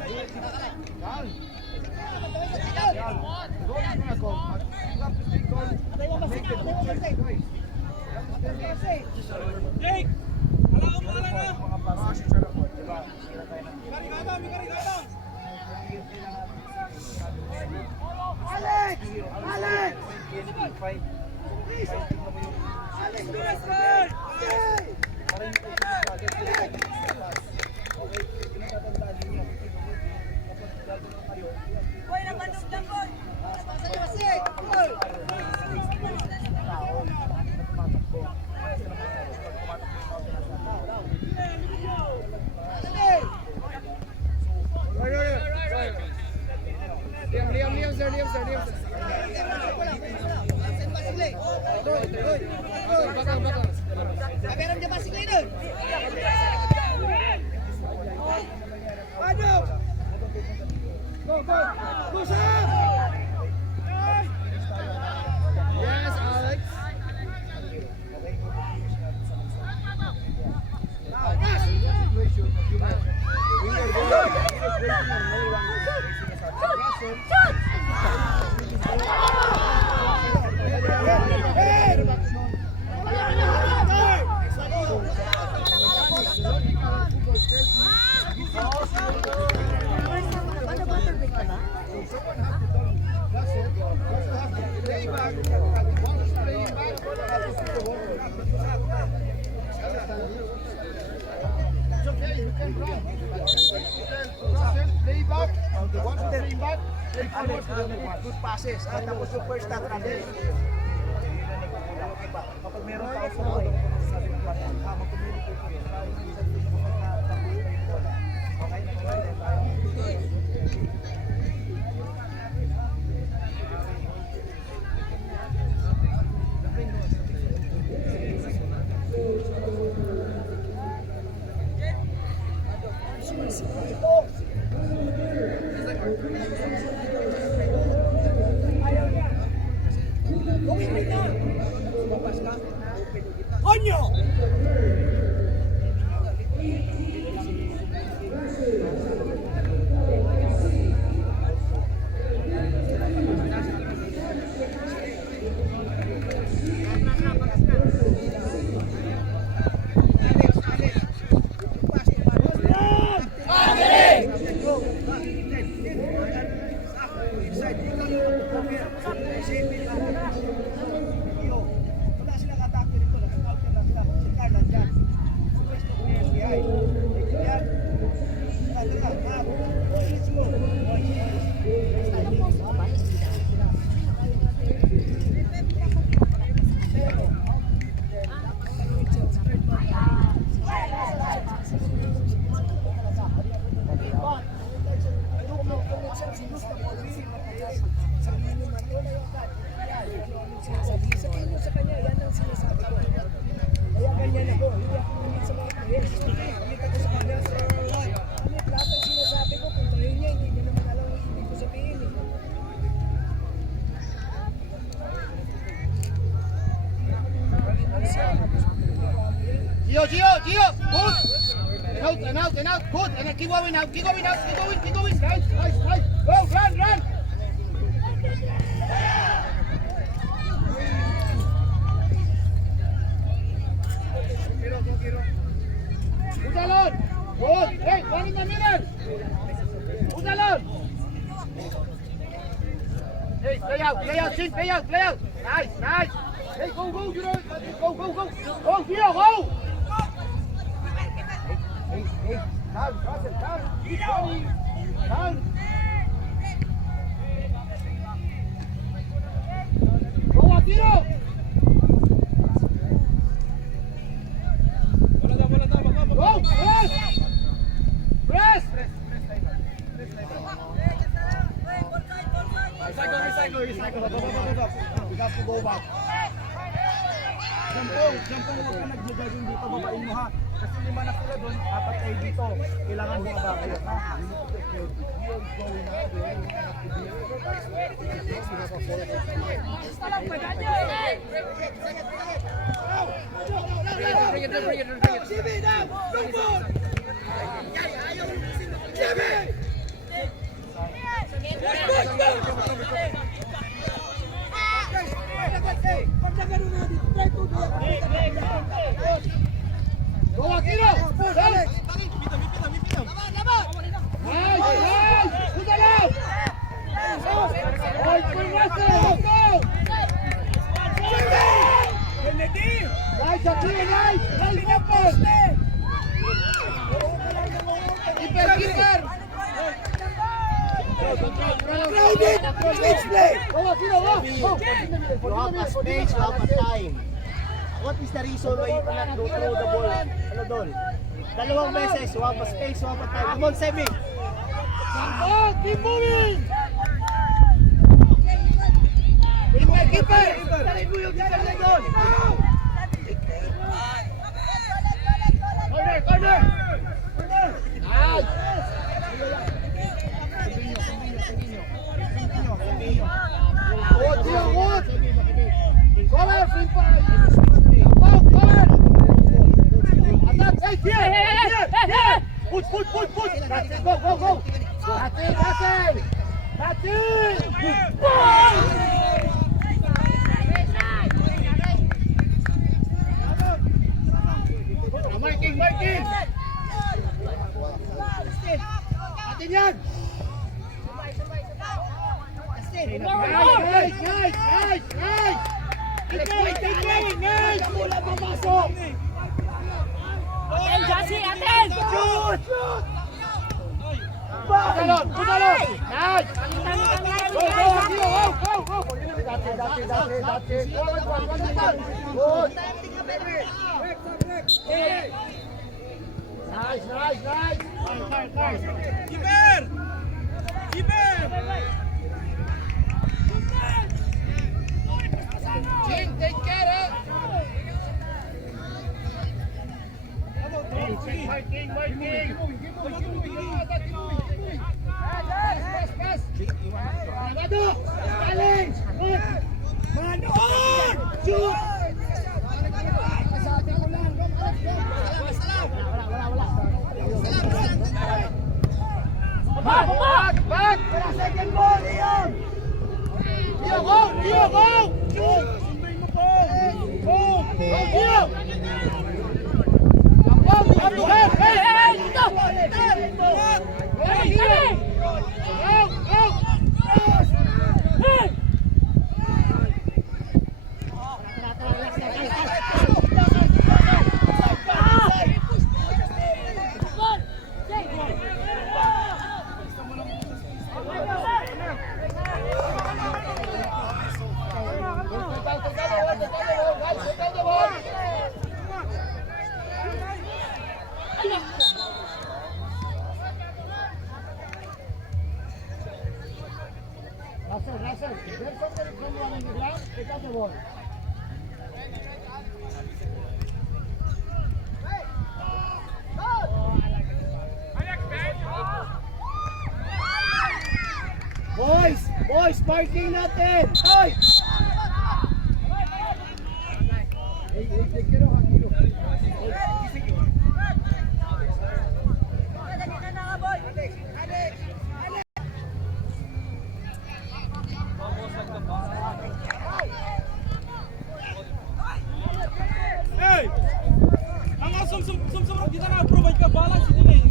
Goal is gonna go. You have to stay calm. Make the good choice, guys. Liam, sir. Badok! Go! Pusap! Yes, Alex. Good passes. Tapos yung first start natin. Kapag meron tao sa mga sabi ko mag-communicate ko yun. Konyo! Gio, good. And out, good. And then keep going now, keep going. Nice. Go, run. Udalon, good. Hey, one in the middle. Udalon. Hey, play out, Chin, play out. Nice. Hey, go, Giro. Go. Go, Giro, go. Hey, down, Russell, down. Keep running. Down. Go, Atiro. Go, press. Recycle. We have to go back. Jampong, huwag ka nag-jogging dito, babain mo ha. Kasi 5 na sila doon, 4 kayo dito. Kailangan mo ba kayo, ha? Bring it. Jimmy, now! Look good! Jimmy! Pag nagano na dito, try to do it. Go, Atiro. Alex! Nice. Udalon. Right, bring Russell. Go. Kennedy! Nice, Atiro, nice. Nice, Apple. Keeper. Crowded! Switch play! Go, Atiro, go. You have a space, you have a time. What is the reason why you cannot go through the ball? Ano doon? Dalawang beses, you have a space, you have a time. Come on, Semi! Keep moving. keeper! Dalhin mo yung keeper na doon! Corner, corner! Nice! Good, Gio, good! Cover, free fight! Cover! Attack, hey, here! Push! That's it, go! That's it! Marking! Atin yan! Nice! Nice! Wala papasok! Aten, Josie, aten! Shoot! Putalon! Nice! Go! That's it! Good! Nice! Jing, take care, Marking! Pass! Mado! Challenge! Manoon! Shoot! Back! Second ball, Leon! Gio, go! Shoot! Go, Gio! Russell, there's someone on the ground, pick up the ball. Boys, parking natin! Hoy! Hey! Ang sum kita na provide ka balance din eh.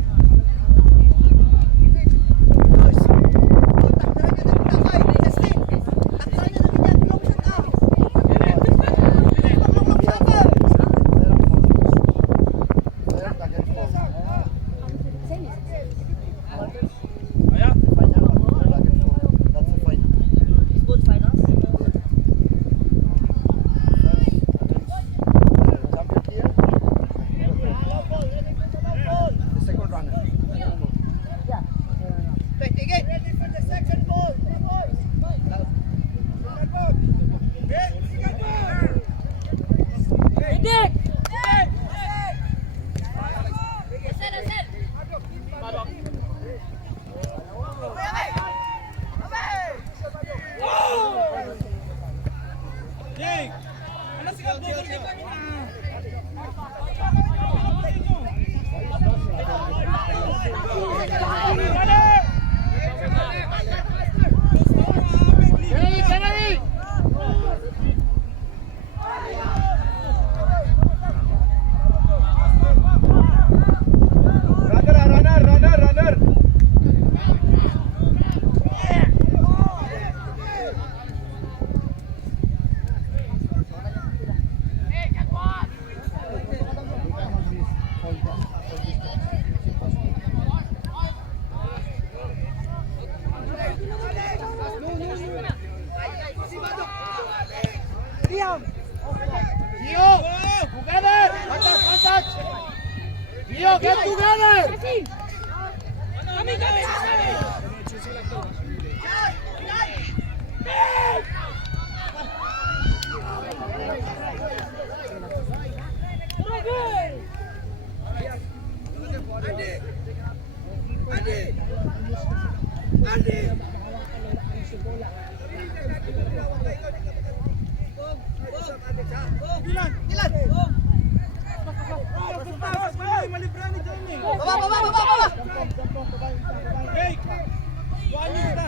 Jake! Ano si Kalbo? Kennedy! Runner! Leon! Gio! Together! One touch! Gio, get together! Dilan. Dilan. Malibran ni Johnny. Baba. Hey. Buwan niyo kita.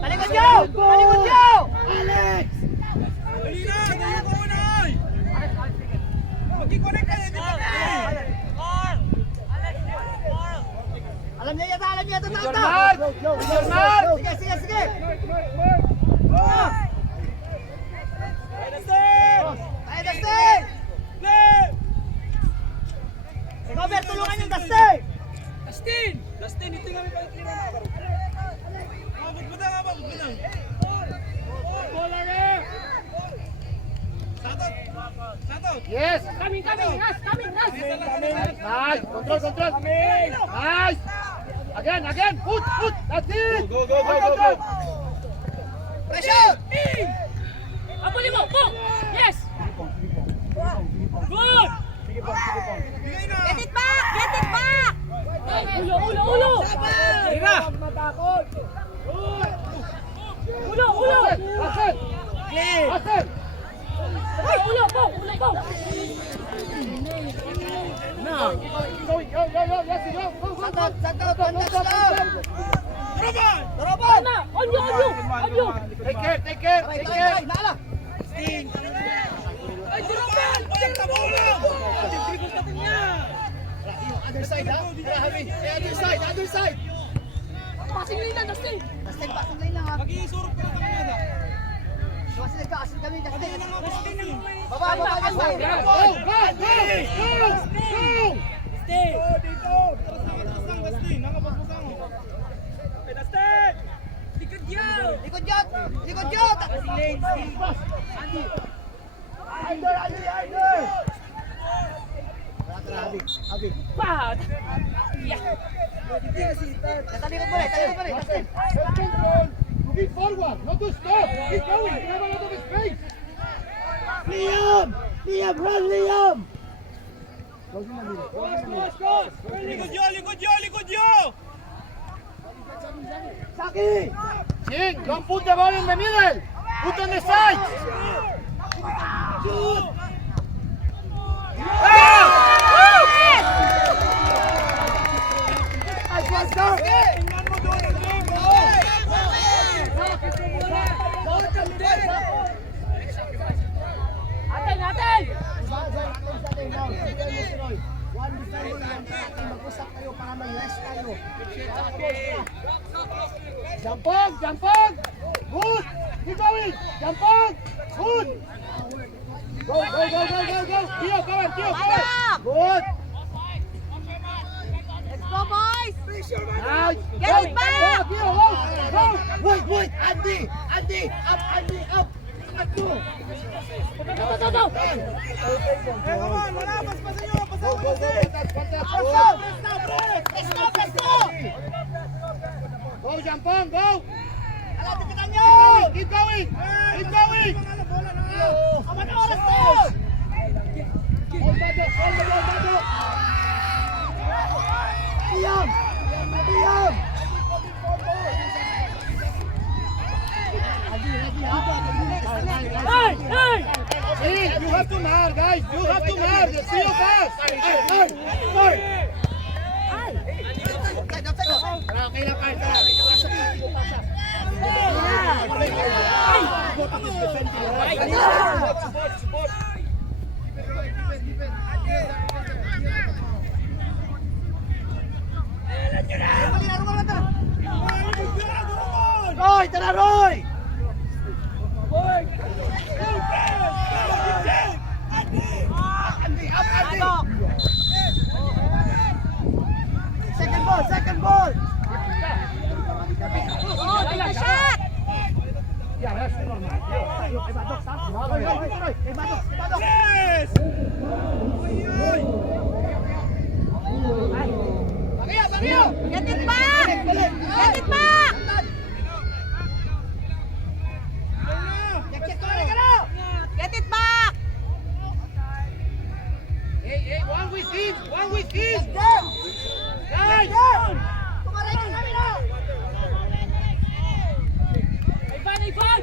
Talikod nyo! Alex! Dali na, dali ko na. Mag-connect kayo dito. Alam niya yata, tata! Mark! Sige! Ay, Dustin! Robert, tulungan yung Dustin! Dustin, ito nga may palitira. Abot mo na. Satot. Yes! Coming, Ras! Nice! Control! Nice! Again! Put! That's it! Go! Pressure! Abuli mo! Go! Yes! Good! Bigay na. Get it back! Ulo! Tira. Ulo! That's it! Ay, ulo! Go! Go! Yes, go! Satot, touchdown! Toroban! Na! On you! Take care! Taray, naala! Ay, Jeropan! Pagka bola! Dribble natin niya. Other side, ha? Other side! Passing nila, Dustin! Dustin, pasok lang ha? Mag-iisurok ko na kanya. Kasi nagkaasin kami, Dustin! Baba! Go! Dito! Dustin! Nakapasmasang. Okay, Dustin! Likod yun! Likod yun! Under! Abi. Bad! Talikod mo rin, Dustin! Second goal! Moving forward! Not to stop! Keep going! We have a lot of space! Liam, run, Liam! Likod yun! Saki! Ching, don't put the ball in the middle! Put on the side! Shoot! Atin! Mag-usap kayo para mag-rest kayo. Jump on! Good! Keep going! Jump on! Good! Go! Tio, come on! Good! Let's go, boys! Nice! Get it back! Go! Go! Wait! Andy! Up! Go! Go! Eh, come on! Wala! Paspasan nyo! Paspasan nyo! Let's go! Go, jump on! Go! Alati kita nyo! Keep going! Bola na! Aman oras to! Liam! Hey! Hey, you have to mark, guys! You have to mark! The three of us! Okay lang, Roy! Tara, Roy! Second ball! Oh, take a shot! Yeah, that's normal. Yes! Get it back! Get it back! Hey, one with him! Guys! Ivan!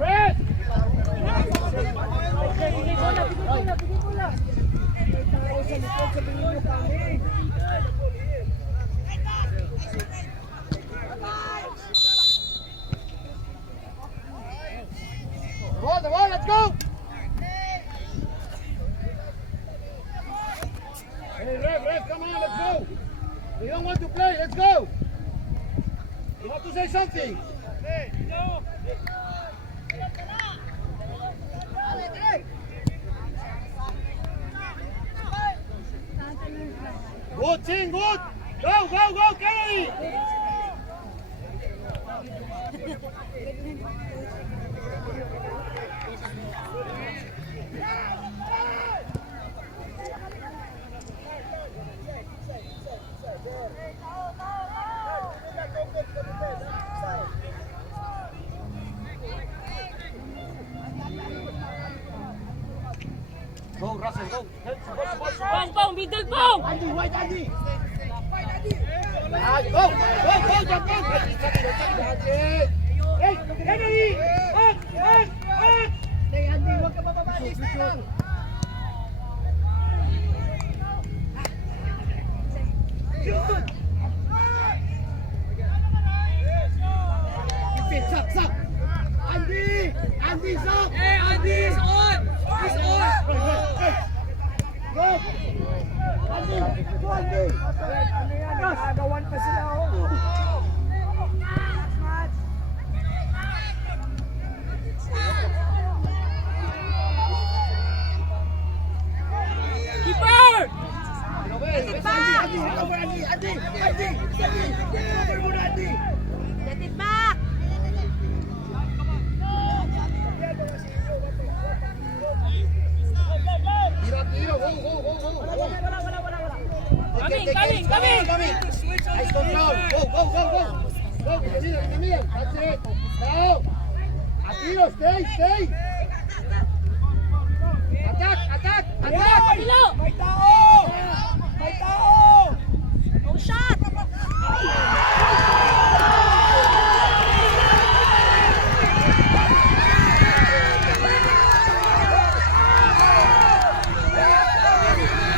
Red! The ball, let's go! Hey, Rev, come on, let's go! You don't want to play, let's go! You have to say something! Good, team, good! Go, Kennedy! Go, Russell, go! Pong, middle pong! Andy, wide Andy! Go! Jump in! Hey, Kennedy! Up! Hey, Andy, huwag ka bababa. Stay lang. Yun! Defense, suck! Andy! Andy, suck! Hey, Andy is on! He's on! Go! Andy! Go, Andy! Ano yan? Nagagawan pa sila, oh. Keeper! Get it back! Coming! Nice control! Go! In the middle! That's it! Now! Atiro, stay! Attack! Pilo! May tao! May tao! No shot!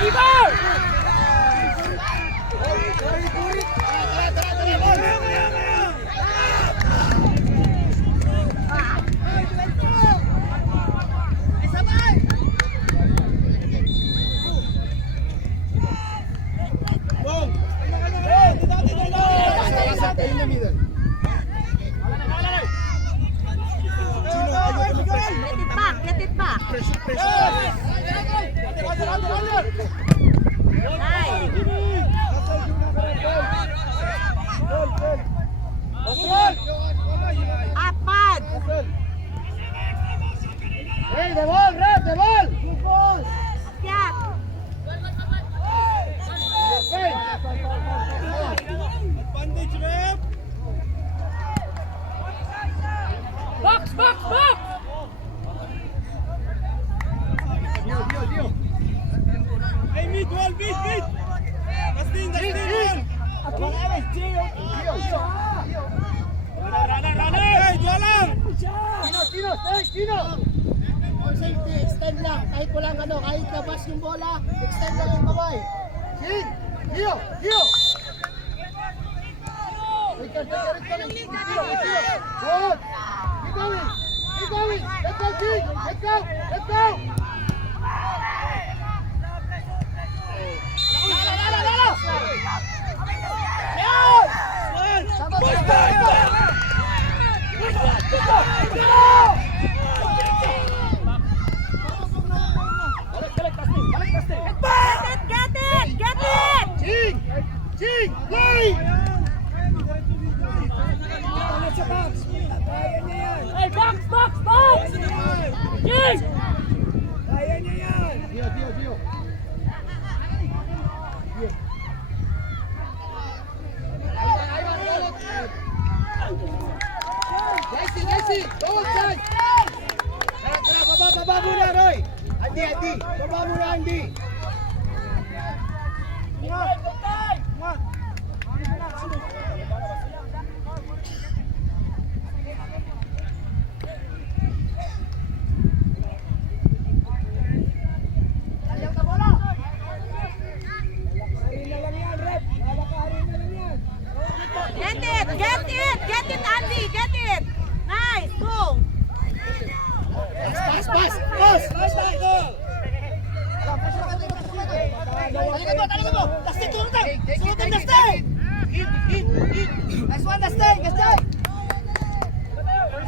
Keeper! In the middle! Get it back! Nice! Up, pad! Hey, the ball, Rev, the ball! Akyat! Hey! Bandage, Rev! Box! Hey, mid wall, mid! Dustin, Runner! Hey, Jolang! Tino, stay, Tino! On safety, extend lang. Kahit walang kahit nabas yung bola, extend lang yung kamay. Sing! Tio! Richard, Tio! Good! Keep going! Let's go, King! Let's go! Get it! Ching! Play! Ano sa box? Kaya niya yan. Hey, box! King! Quickly. Get it, Andy, get it. Nice, go. Pass, pass, pass. Talingan mo. Dustin, tulungan tayo. Sulatan, Dustin. Nice one, Dustin. Dustin.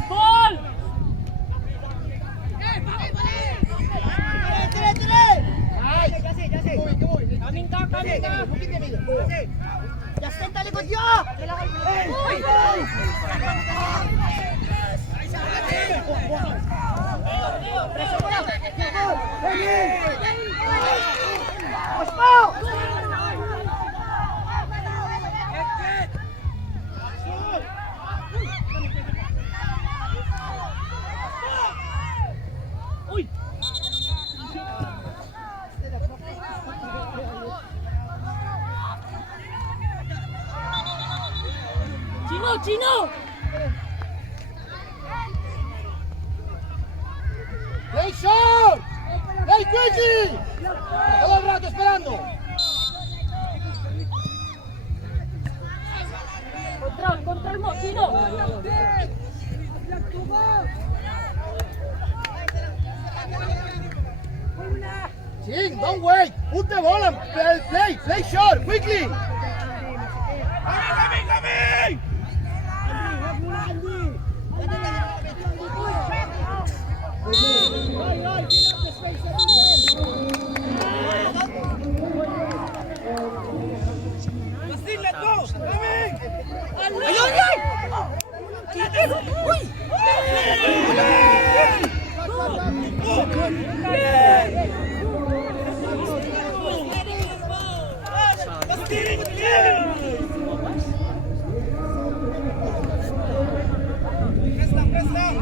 Ball! Tire, tire. Kaming ka, kaming ka! Justin, talikod nyo. Uy! Pressure mo lang. Push mo. Uy! Chino! Play short. Play quickly. Todo el rato esperando. Control mo, Chino! Ching, don't wait. Put the ball and play short quickly. Coming! Dustin, let go! Coming! Ayun yan! Kikid! Uy! Press lang!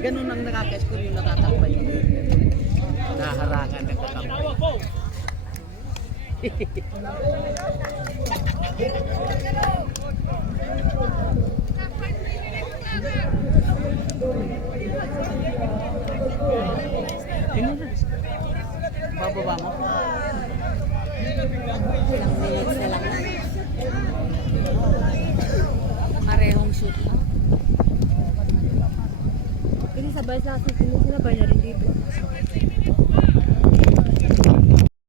Ganun ang nakaka-score yung natatakpan niya. Naharangan ng kakamay. Bababa mo? Ilang minutes na lang. Parehong shoot lang. Kasi sabay sa akin, sinabay na rin dito.